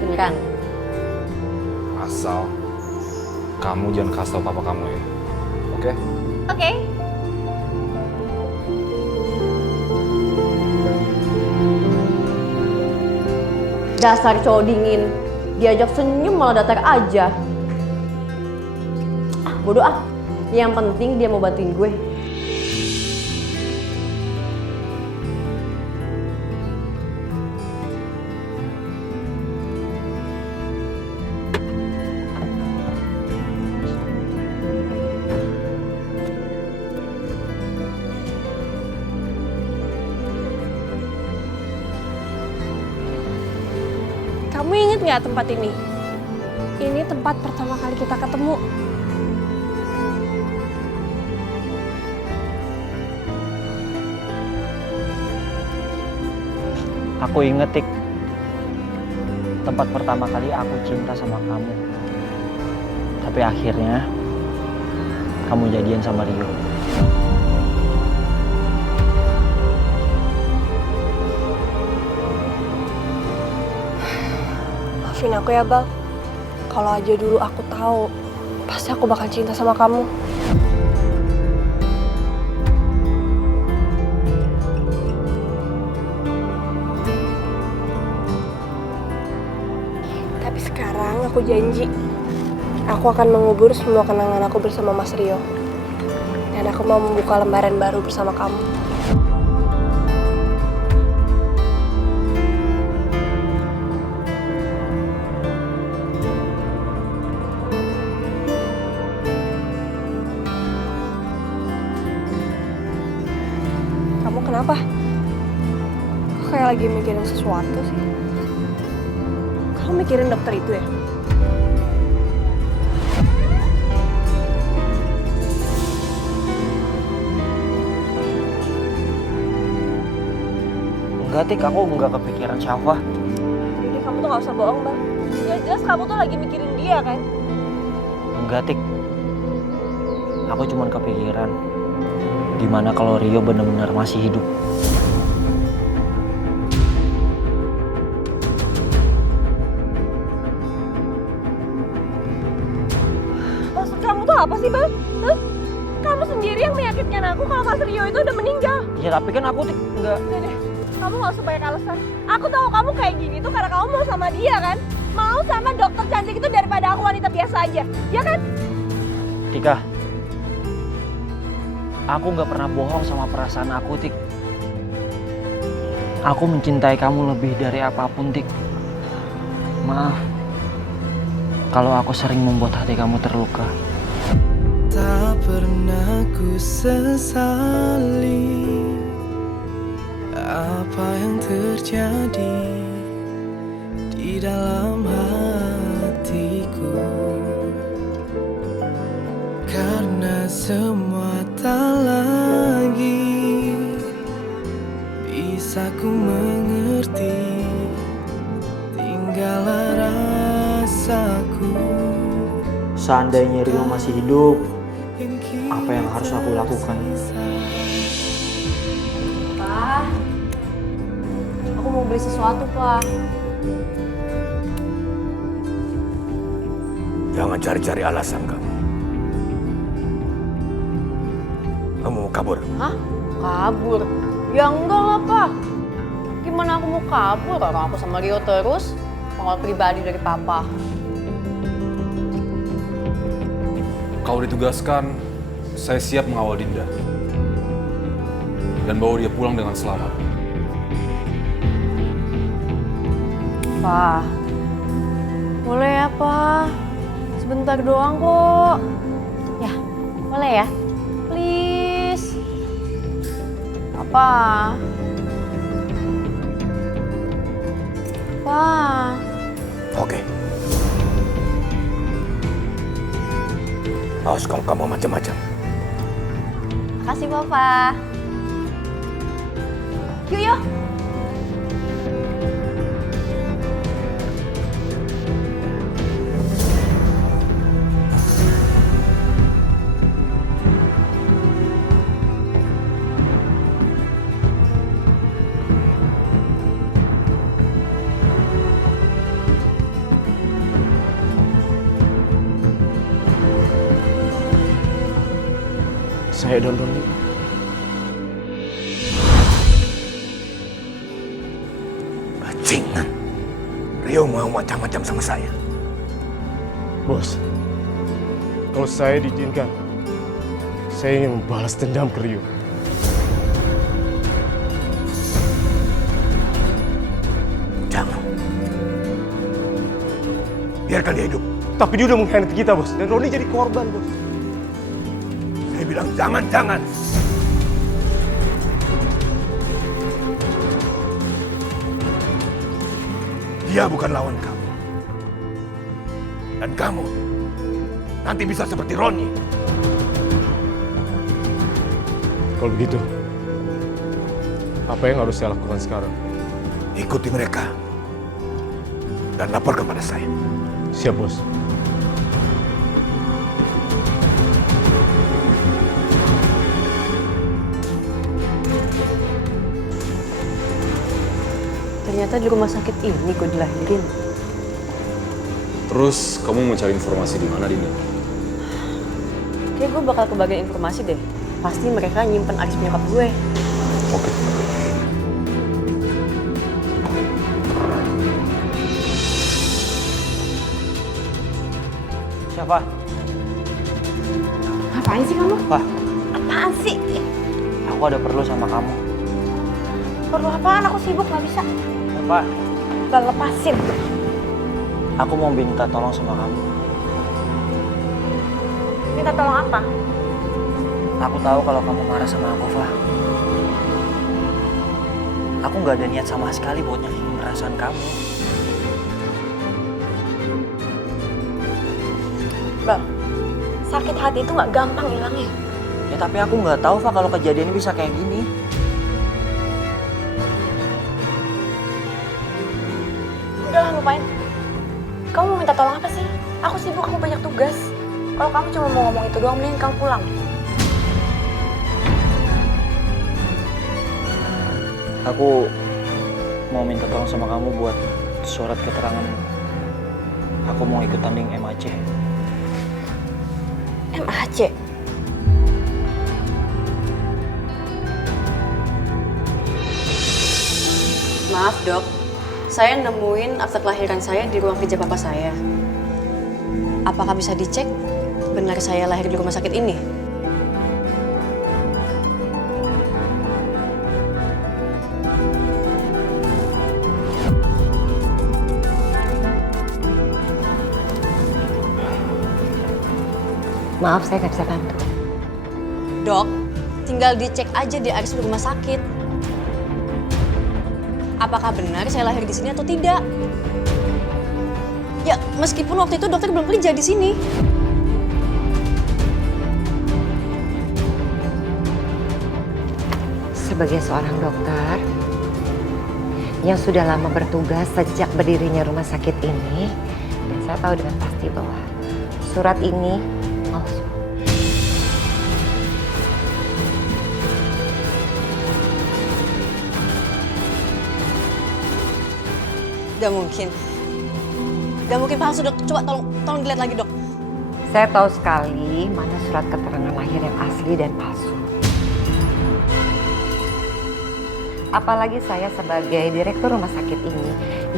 Beneran? Asal kamu jangan kasih tau papa kamu ya. Oke? Oke. Dasar cowok dingin, diajak senyum malah datar aja. Ah, bodoh ah. Yang penting dia mau bantuin gue. Kamu inget nggak tempat ini? Ini tempat pertama kali kita ketemu. Aku inget, Tik. Tempat pertama kali aku cinta sama kamu. Tapi akhirnya kamu jadian sama Rio. Maafin aku ya, Bang. Kalau aja dulu aku tahu, pasti aku bakal cinta sama kamu. Tapi sekarang aku janji, aku akan mengubur semua kenangan aku bersama Mas Rio. Dan aku mau membuka lembaran baru bersama kamu. Kamu kenapa? Kok kayak lagi mikirin sesuatu sih? Kamu mikirin dokter itu ya? Enggak, Tik. Aku nggak kepikiran Syafa. Jadi kamu tuh gak usah bohong, Bang. Ya jelas kamu tuh lagi mikirin dia kan? Enggak, Tik. Aku cuman kepikiran gimana kalau Rio benar-benar masih hidup. Maksud kamu tuh apa sih, Bang? Hah? Kamu sendiri yang meyakinkan aku kalau Mas Rio itu udah meninggal. Ya tapi kan aku, Tik, enggak. Udah deh, kamu gak usah banyak alasan. Aku tahu kamu kayak gini tuh karena kamu mau sama dia kan? Mau sama dokter cantik itu daripada aku wanita biasa aja, ya kan? Tika, aku nggak pernah bohong sama perasaan aku, Tik. Aku mencintai kamu lebih dari apapun, Tik. Maaf kalau aku sering membuat hati kamu terluka. Tak pernah ku sesali apa yang terjadi di dalam hatiku, karena semua tak lagi bisa ku mengerti, tinggallah rasaku. Seandainya Rio masih hidup, apa yang harus aku lakukan? Pak, aku mau beli sesuatu, Pak. Jangan cari-cari alasan kamu. Kamu mau kabur? Hah? Kabur? Ya enggak lah, Pak. Gimana aku mau kabur? Orang aku sama Rio terus. Pengawal pribadi dari Papa. Kalau ditugaskan, saya siap mengawal Dinda. Dan bawa dia pulang dengan selamat. Pak, boleh ya, Pak? Sebentar doang kok. Ya, boleh ya? Please. Apa? Pak. Oke. Awas kalau kamu macam-macam. Makasih, Papa. Yuk, yuk. Saya dan Roni. Bajingan. Rio mau macam-macam sama saya. Bos, kalau saya diizinkan, saya ingin membalas dendam ke Rio. Jangan. Biarkan dia hidup. Tapi dia udah mengkhianati kita, Bos. Dan Roni jadi korban, Bos. Saya bilang jangan. Dia bukan lawan kamu. Dan kamu nanti bisa seperti Roni. Kalau begitu, apa yang harus saya lakukan sekarang? Ikuti mereka dan lapor kepada saya. Siap, Bos. Ternyata di rumah sakit ini gue dilahirin. Terus kamu mau cari informasi di mana, Dinda? Kayak gue bakal kebagian informasi deh. Pasti mereka nyimpen aris nyokap gue. Oke. Siapa? Ngapain sih kamu? Wah, Apaan sih? aku ada perlu sama kamu. Perlu apaan? Aku sibuk nggak bisa. Siapa? Gak lepasin. Aku mau minta tolong sama kamu. Minta tolong apa? Aku tahu kalau kamu marah sama aku, Fah. Aku nggak ada niat sama sekali buat nyakitin perasaan kamu. Bang, sakit hati itu nggak gampang hilangnya. Ya tapi aku nggak tahu, Fah, kalau kejadian ini bisa kayak gini. Udah lupain. Kamu mau minta tolong apa sih? Aku sibuk, aku banyak tugas. Kalau kamu cuma mau ngomong itu doang, mending kamu pulang. Aku mau minta tolong sama kamu buat surat keterangan. Aku mau ikut tanding MAC. MAC? Maaf dok, saya nemuin akte kelahiran saya di ruang kerja papa saya. Apakah bisa dicek benar saya lahir di rumah sakit ini? Maaf, saya nggak bisa bantu. Dok, tinggal dicek aja di aris rumah sakit. Apakah benar saya lahir di sini atau tidak? Ya, meskipun waktu itu dokter belum kerja di sini. Sebagai seorang dokter yang sudah lama bertugas sejak berdirinya rumah sakit ini, dan saya tahu dengan pasti bahwa surat ini palsu. Gak mungkin. Gak mungkin palsu dok. Coba tolong dilihat lagi dok. Saya tahu sekali mana surat keterangan lahir yang asli dan palsu. Apalagi saya sebagai direktur rumah sakit ini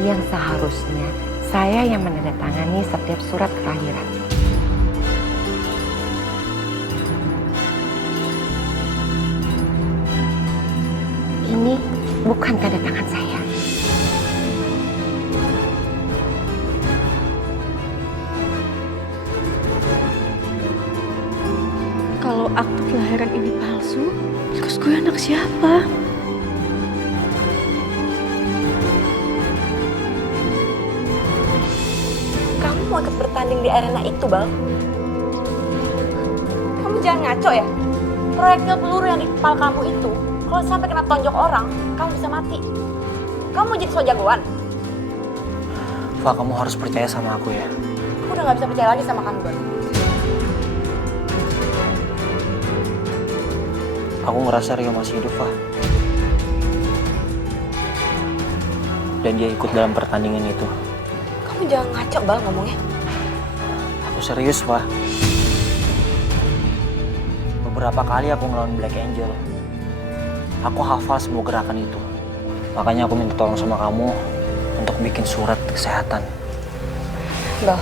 yang seharusnya saya yang menandatangani setiap surat kelahiran. Ini bukan tanda tangan saya. Kalau akte kelahiran ini palsu, terus gue anak siapa? Kamu mau ikut bertanding di arena itu, Bal? Kamu jangan ngaco ya. Proyektil peluru yang di kepala kamu itu, kalau sampai kena tonjok orang, kamu bisa mati. Kamu mau jadi so jagoan? Fah, kamu harus percaya sama aku ya. Aku udah gak bisa percaya lagi sama kamu, Bal. Aku ngerasa Rio masih hidup, Fah. Dan dia ikut dalam pertandingan itu. Kamu jangan ngaco, Bal, ngomongnya. Aku serius, Fah. Beberapa kali aku ngelawan Black Angel. Aku hafal semua gerakan itu. Makanya aku minta tolong sama kamu untuk bikin surat kesehatan. Bal,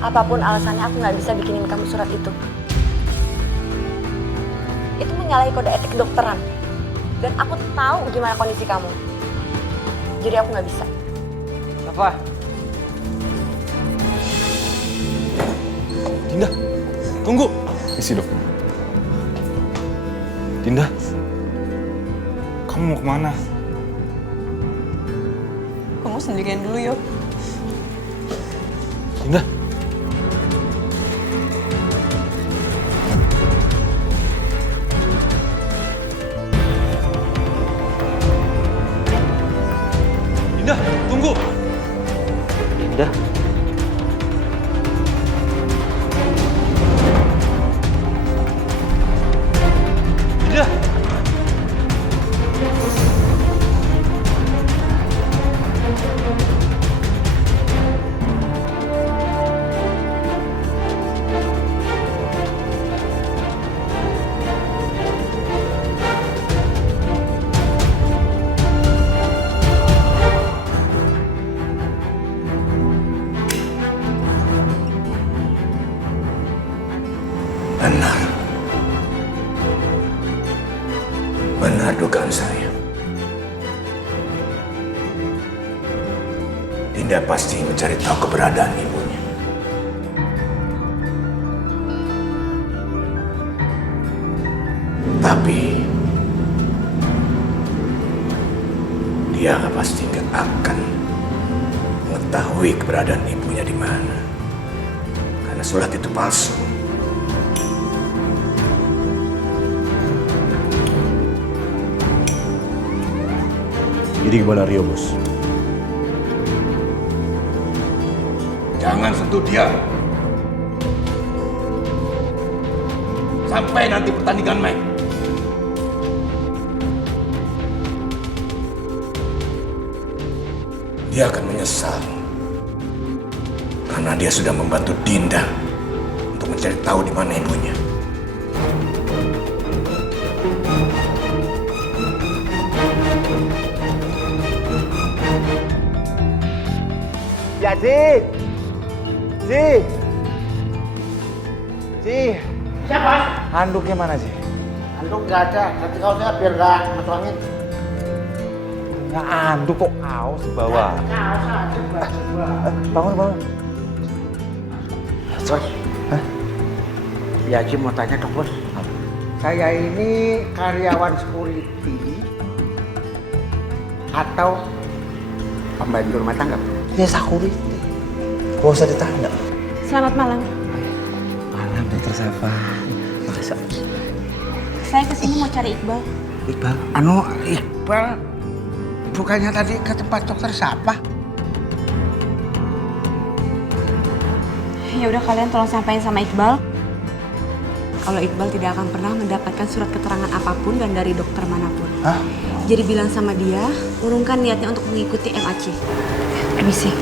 apapun alasannya aku gak bisa bikinin kamu surat itu. Itu menyalahi kode etik kedokteran. Dan aku tahu gimana kondisi kamu. Jadi aku gak bisa. Apa? Dinda, tunggu. Isi dok. Dinda, kamu mau kemana? Kamu kamu sendirian dulu yuk. Dinda. Dinda, tunggu. Dinda. Dinda. Benar. Benar dugaan saya. Dinda pasti mencari tahu keberadaan ibunya. Tapi dia pasti nggak akan mengetahui keberadaan ibunya di mana. Karena surat itu palsu. Jadi gimana Rio, Bos? Jangan sentuh dia. Sampai nanti pertandingan main. Dia akan menyesal. Karena dia sudah membantu Dinda untuk mencari tahu di mana ibunya. Ya, Si. Siapa? Handuknya mana sih? Handuk nggak ada. Nanti kaosnya biar nggak masuk angin. Nggak handuk kok kaos di bawah. Kaos aja Bangun. Bos. Hah? Ya Haji mau tanya dong bos. Saya ini karyawan security atau pembantu rumah tangga? Ya security. Gak usah ditanya. Selamat malam. Malam Dokter Safa. Masa? Saya kesini mau cari Iqbal. Iqbal? Iqbal bukannya tadi ke tempat dokter siapa? Ya udah kalian tolong sampaikan sama Iqbal. Kalau Iqbal tidak akan pernah mendapatkan surat keterangan apapun dan dari dokter manapun. Hah? Jadi bilang sama dia, urungkan niatnya untuk mengikuti MAC. Permisi.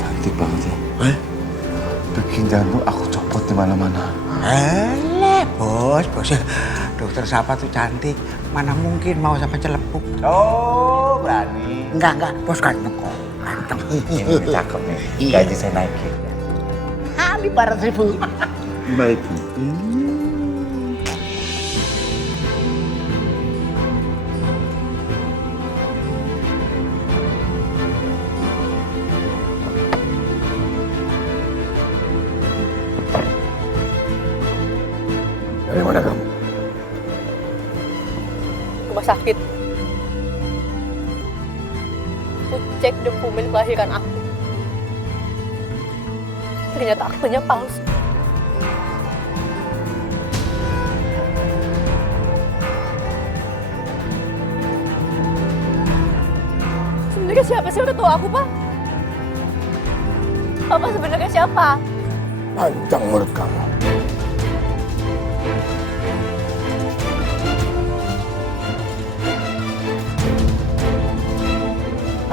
Cantik banget ya. Bikin jantung aku copot di mana-mana. Bos. Dokter siapa tuh cantik. Mana mungkin mau sampai celepuk. Oh, berani. Enggak. Bos ganteng kok. Ganteng. Ini cakep nih. Gaji saya naikin. 500.000. 5.000. Dari mana kamu? Rumah sakit. Aku cek dokumen kelahiran aku. Ternyata aktenya palsu. Sebenarnya siapa sih udah tahu aku, Pak? Papa sebenarnya siapa? Panjang mulut kamu.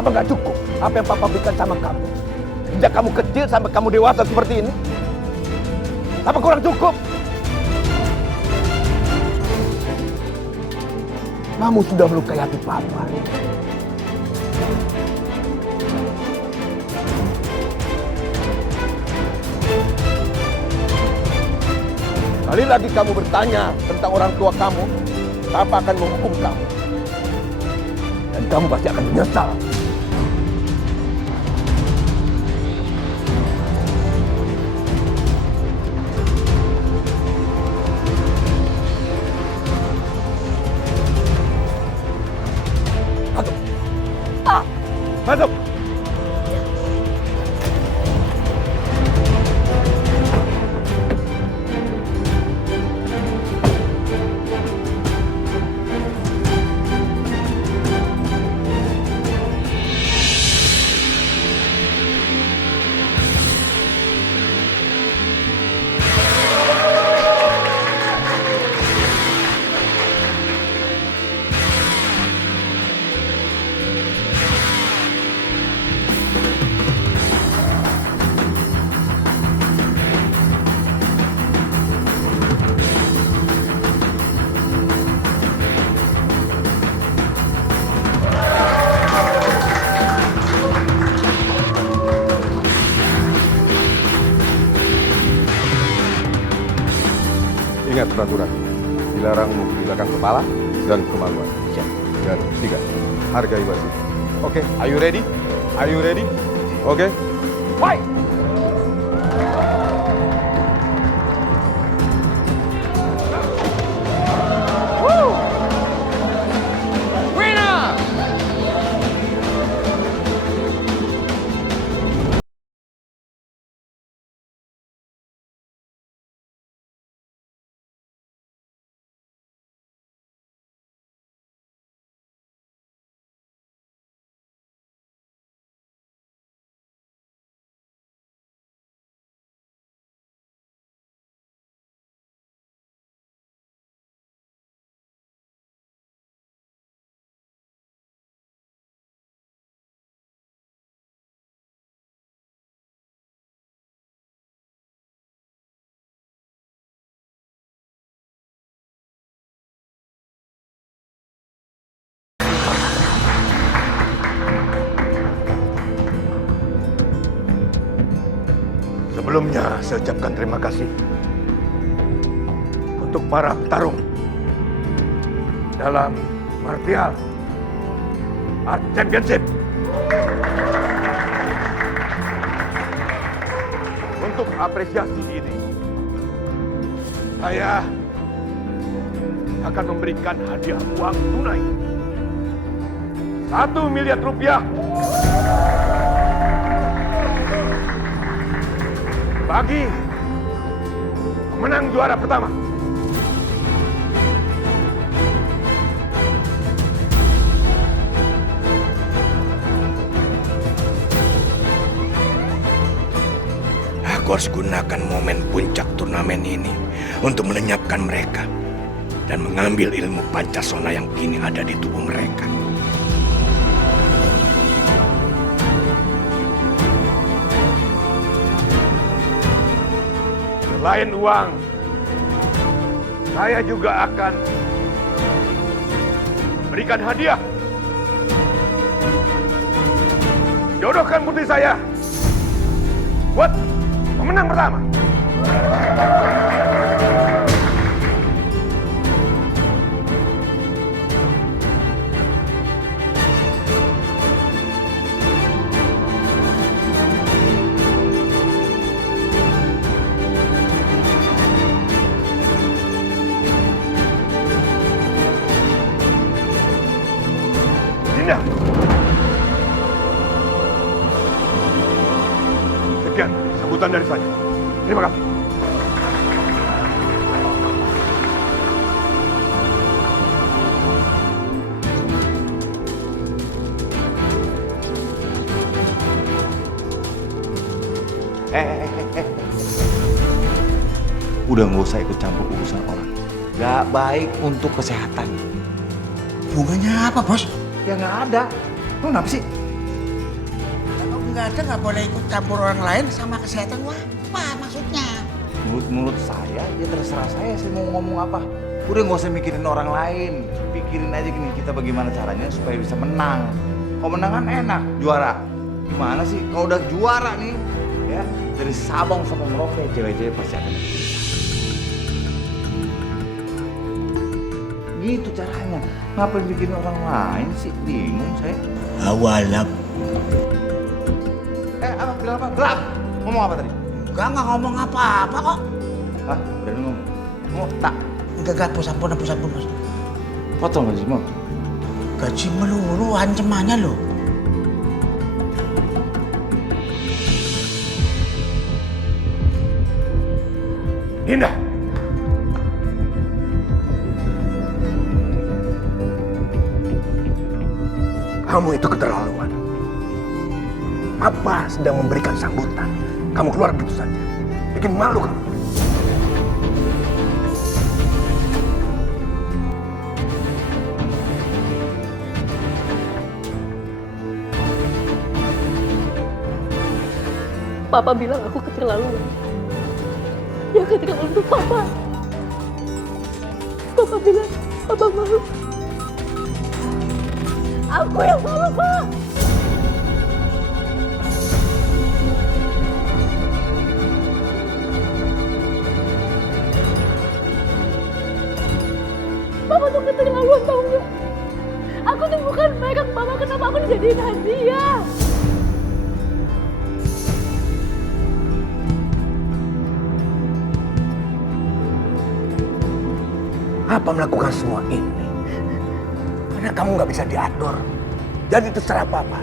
Apa nggak cukup? Apa yang Papa berikan sama kamu? Sejak kamu kecil sampai kamu dewasa seperti ini? Apa kurang cukup? Kamu sudah melukai hati Papa. Kali lagi kamu bertanya tentang orang tua kamu, Papa akan menghukum kamu. Dan kamu pasti akan menyesal. kepala dan kemaluan. Siap. Dan 3, hargai wasit. Oke, are you ready? Are you ready? Oke. Fight! Sebelumnya saya ucapkan terima kasih untuk para petarung dalam Martial Art Championship. Untuk apresiasi ini, saya akan memberikan hadiah uang tunai 1 miliar rupiah bagi pemenang juara pertama. Aku harus gunakan momen puncak turnamen ini untuk melenyapkan mereka dan mengambil ilmu Pancasona yang kini ada di tubuh mereka. Selain uang, saya juga akan berikan hadiah. Jodohkan putri saya buat pemenang pertama. Dinda. Sekian sambutan dari saya. Terima kasih. Udah nggak usah ikut campur urusan orang. Gak baik untuk kesehatan. Hubungannya apa, Bos? Ya nggak ada. Lu kenapa sih? Kalau nggak ada nggak boleh ikut campur orang lain sama kesehatan gua. Apa maksudnya? Mulut saya, ya terserah saya mau ngomong apa. Udah nggak usah mikirin orang lain. Pikirin aja gini, kita bagaimana caranya supaya bisa menang. Kalau menang kan enak, juara. Gimana sih? Kalau udah juara nih, ya dari Sabang sampai Merauke, cewek-cewek pasti akan gitu caranya. Ngapain bikin orang lain sih? Bingung saya. Awalap. Apa? Bilang apa? Gelap. Ngomong apa tadi? Enggak ngomong apa-apa kok. Hah? Berani ngomong? Ngomong tak? Enggak, ampun, Bos. Potong gaji mau? Gaji melulu ancamannya lo. Indah. Kamu itu keterlaluan. Papa sedang memberikan sambutan. Kamu keluar begitu saja. Bikin malu kamu. Papa bilang aku keterlaluan. Yang keterlaluan itu Papa. Papa bilang Papa malu. Aku yang malu, Pak. Papa Aku tuh keterlaluan tau gak? Aku tuh bukan pegang mama, kenapa aku dijadiin hadiah? Apa melakukan semua ini? Karena kamu nggak bisa diatur. Jadi terserah Papa.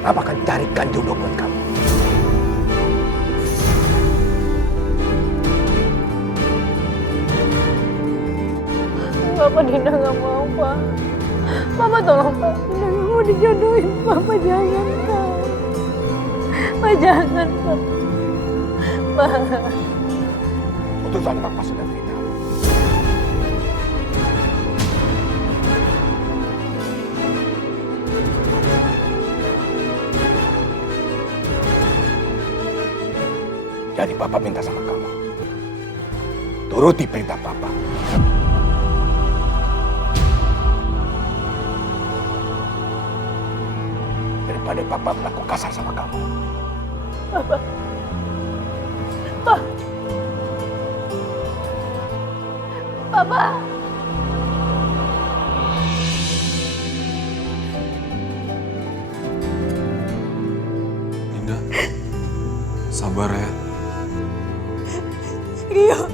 Papa akan carikan jodoh buat kamu. Papa Dinda gak mau, Pak. Papa tolong, Pak. Dinda gak mau dijodohin. Papa jangan, Pak. Pak jangan, Pak. Pak. Putusan Papa sudah final. Jadi Papa minta sama kamu. Turuti perintah Papa. Daripada Papa berlaku kasar sama kamu. Papa. Pak. Papa. Dinda, sabar ya. Rio.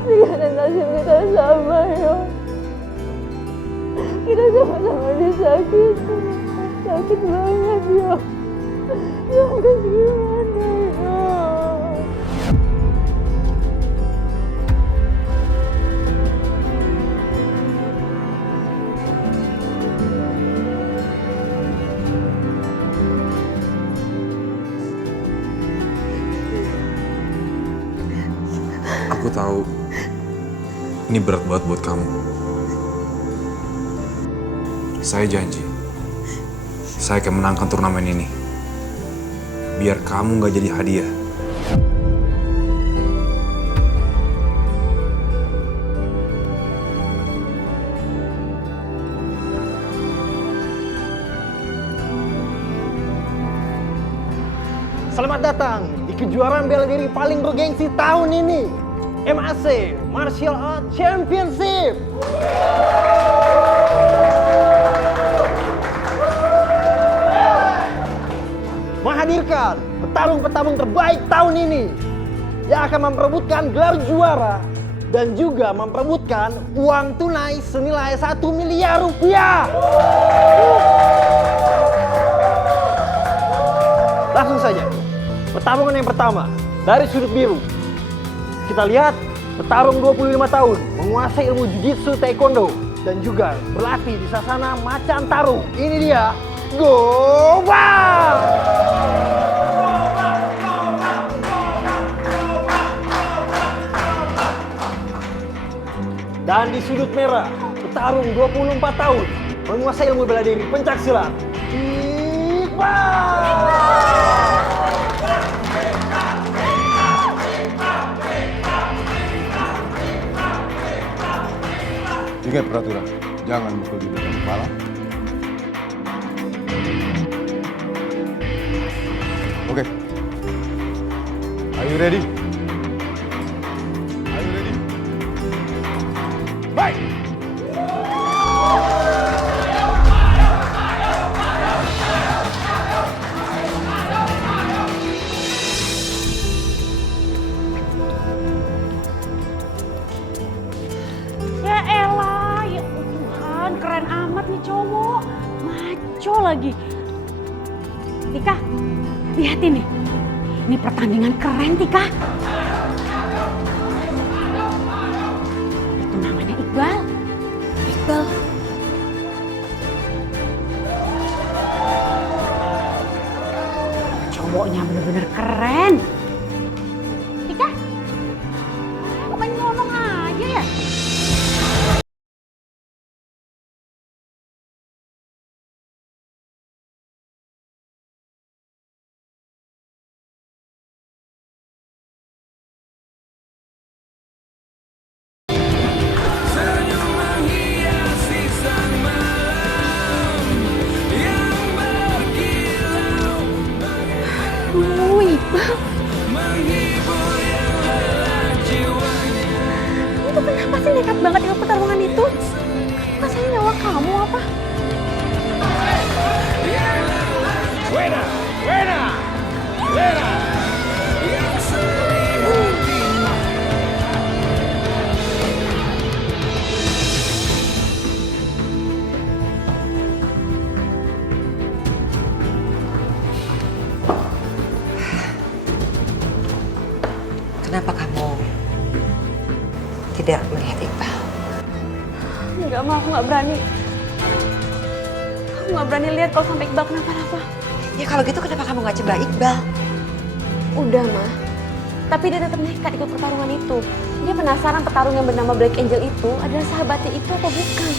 Sekarang nasib kita sama, Yo. Kita sama-sama disakiti. Sakit banget, Yo. Yo, harus gimana, Yo? Aku tahu ini berat banget buat kamu. Saya janji, saya akan menangkan turnamen ini. Biar kamu gak jadi hadiah. Selamat datang di kejuaraan bela diri paling bergengsi tahun ini. MAC, Martial Art Championship. Menghadirkan petarung-petarung terbaik tahun ini yang akan memperebutkan gelar juara dan juga memperebutkan uang tunai senilai 1 miliar rupiah. Langsung saja, pertarungan yang pertama dari sudut biru. Kita lihat petarung 25 tahun menguasai ilmu jiu-jitsu taekwondo dan juga berlatih di sasana Macan Tarung. Ini dia, Gobang! Dan di sudut merah, petarung 24 tahun menguasai ilmu bela diri pencaksilat, Iqbal! Ingat peraturan, jangan mukul di depan kepala. Oke. Are you ready? Are you ready? Baik. Ya elah, ya Tuhan, keren amat nih cowok. Maco lagi. Tika, lihatin nih. Ini pertandingan keren, Tika. Itu namanya Iqbal. Iqbal. Cowoknya bener-bener keren. Tika, kok main ngomong aja ya? Menghiasi sang malam yang berkilau. Aduh, Iqbal. Kamu tuh kenapa sih nekat banget ikut pertarungan itu? Masanya nyawa kamu apa? Wena! Wena! Wena! Kenapa kamu tidak melihat Iqbal? Enggak, Ma, aku nggak berani. Aku nggak berani lihat kalau sampai Iqbal kenapa-napa. Ya kalau gitu kenapa kamu nggak coba Iqbal? Udah, Ma. Tapi dia tetap nekat ikut pertarungan itu. Dia penasaran petarung yang bernama Black Angel itu adalah sahabatnya itu atau bukan.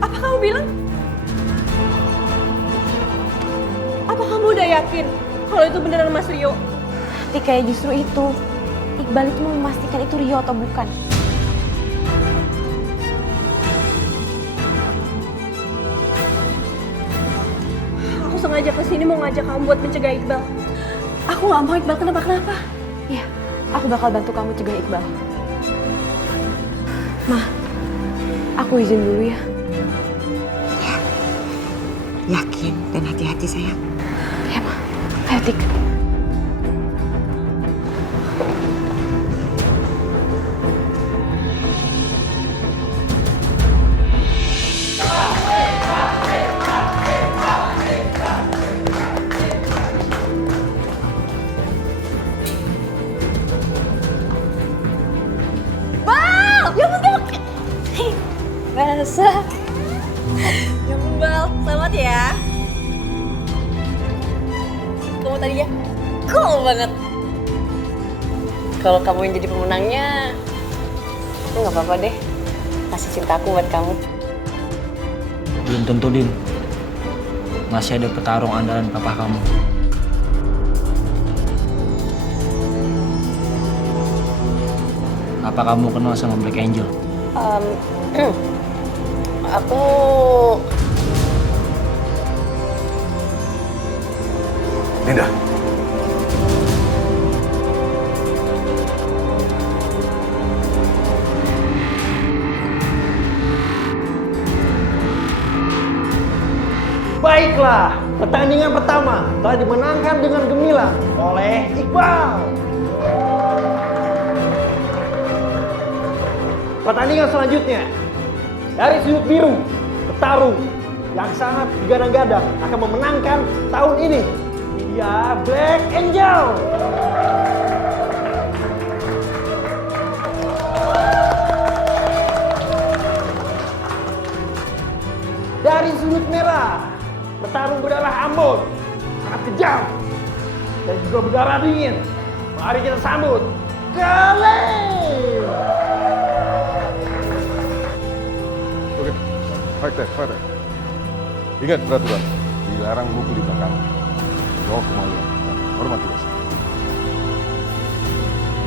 Apa kamu bilang? Apa kamu udah yakin kalau itu beneran Mas Rio? Tapi kayak justru itu. Iqbal itu mau memastikan itu Rio atau bukan. Aku sengaja kesini mau ngajak kamu buat mencegah Iqbal. Aku gak mau Iqbal kenapa-kenapa. Iya, aku bakal bantu kamu cegah Iqbal. Ma, aku izin dulu ya. Yakin dan hati-hati sayang. Ya, Ma. Ayo, Tik. Rasa. Ya Bal, selamat ya. Kamu tadi ya cool banget. Kalau kamu yang jadi pemenangnya, aku nggak apa-apa deh. Kasih cintaku buat kamu. Belum tentu, Din. Masih ada petarung andalan papa kamu. Apa kamu kenal sama Black Angel? Aku Dinda. Baiklah, pertandingan pertama telah dimenangkan dengan gemilang oleh Iqbal. Pertandingan selanjutnya dari sudut biru, petarung yang sangat digadang-gadang akan memenangkan tahun ini. Dia Black Angel. Dari sudut merah, petarung berdarah Ambon, sangat kejam dan juga berdarah dingin. Mari kita sambut Khaled. Oke, fighter. Ingat peraturan, dilarang mukul di belakang. Jauh kemaluan, hormati wasit.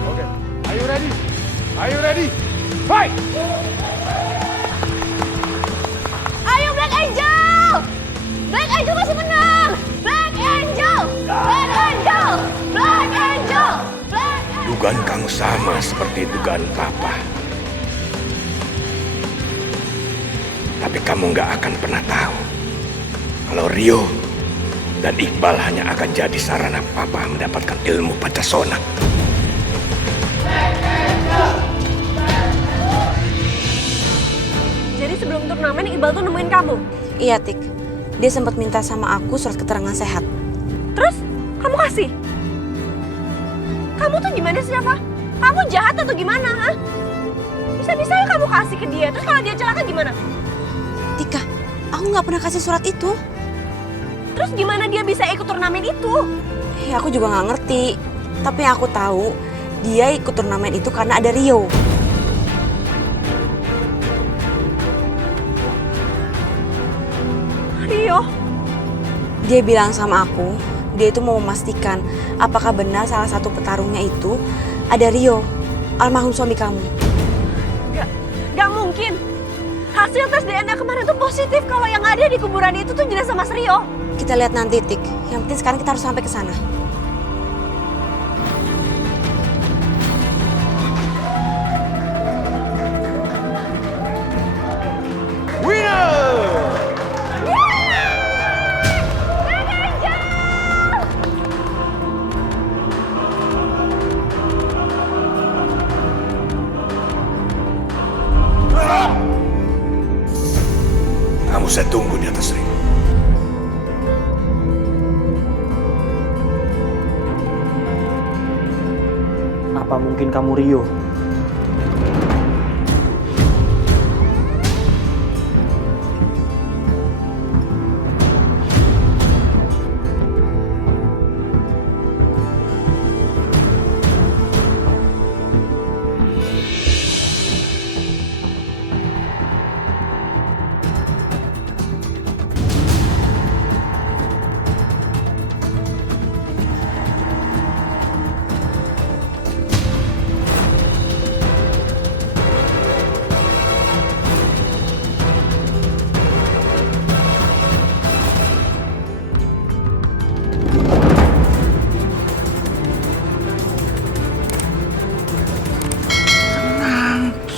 Oke, are you ready? Fight! Ayo Black Angel! Black Angel masih menang! Black Angel! Black Angel! Black Angel! Black Angel! Dugaan kamu sama seperti dugaan Papa. Tapi kamu nggak akan pernah tahu kalau Rio dan Iqbal hanya akan jadi sarana Papa mendapatkan ilmu Pancasona. Jadi sebelum turnamen Iqbal tuh nemuin kamu? Iya, Tik. Dia sempat minta sama aku surat keterangan sehat. Terus kamu kasih? Kamu tuh gimana sih, Rafa? Kamu jahat atau gimana, ha? Bisa-bisanya kamu kasih ke dia, terus kalau dia celaka gimana? Tika, aku nggak pernah kasih surat itu. Terus gimana dia bisa ikut turnamen itu? Ya, aku juga nggak ngerti. Tapi aku tahu dia ikut turnamen itu karena ada Rio. Rio? Dia bilang sama aku, dia itu mau memastikan apakah benar salah satu petarungnya itu ada Rio, almarhum suami kamu. Gak mungkin. Hasil tes DNA kemarin tuh positif kalau yang ada di kuburan itu tuh jenazah Mas Rio. Kita lihat nanti, Tik. Yang penting sekarang kita harus sampai ke sana. Kamu saya tunggu di atas ring. Apa mungkin kamu Rio?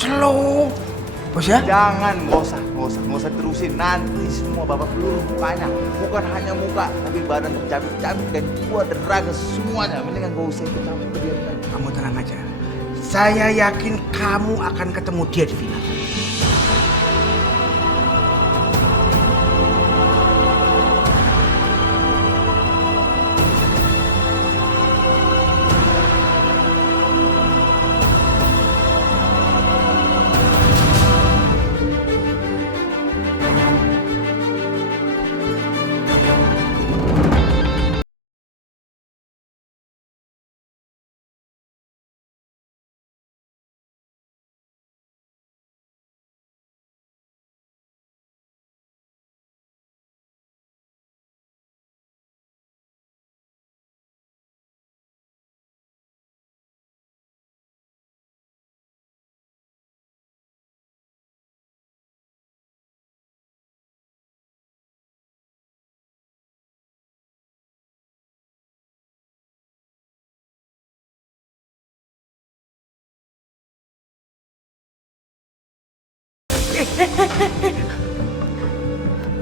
Slow. Bos ya? Jangan, nggak usah terusin. Nanti semua babak peluru mukanya. Bukan hanya muka, tapi badan tercabik-cabik dan jiwa dan raga semuanya. Mendingan gak usah ikut campur dia. Kamu tenang aja. Saya yakin kamu akan ketemu dia di final.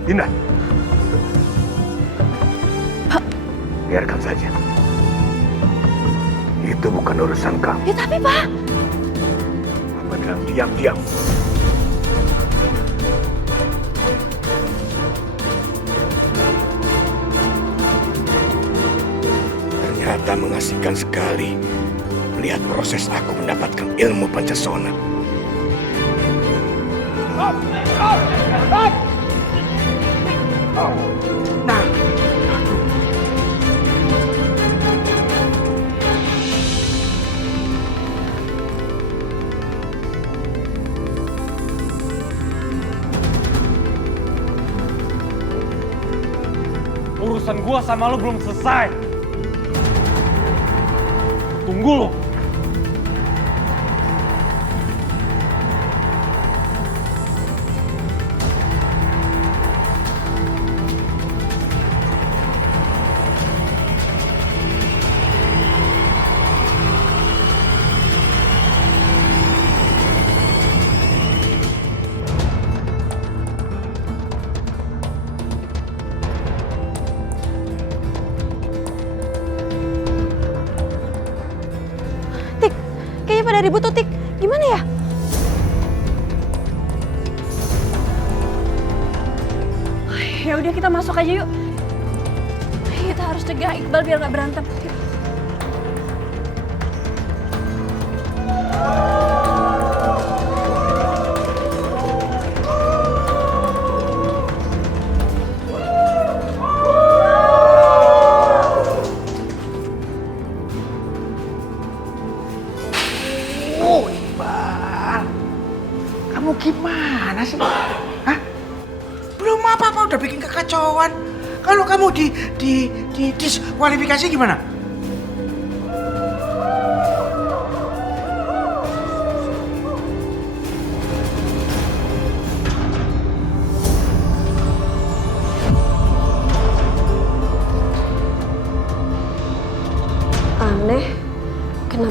Dinda. Biarkan saja. Itu bukan urusan kamu. Ya tapi Pak. Apa bilang diam-diam? Ternyata mengasihkan sekali melihat proses aku mendapatkan ilmu Pancasona. Nah, urusan gua sama lo belum selesai. Tunggu lo. Pada ribut tuh, Tik. Gimana ya? Ya udah kita masuk aja yuk. Kita harus cegah Iqbal biar nggak berantem. Yuk. Gimana sih? Hah? Belum apa-apa udah bikin kekacauan. Kalau kamu diskualifikasi gimana?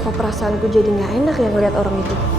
Kok perasaanku jadi nggak enak ya ngeliat orang itu?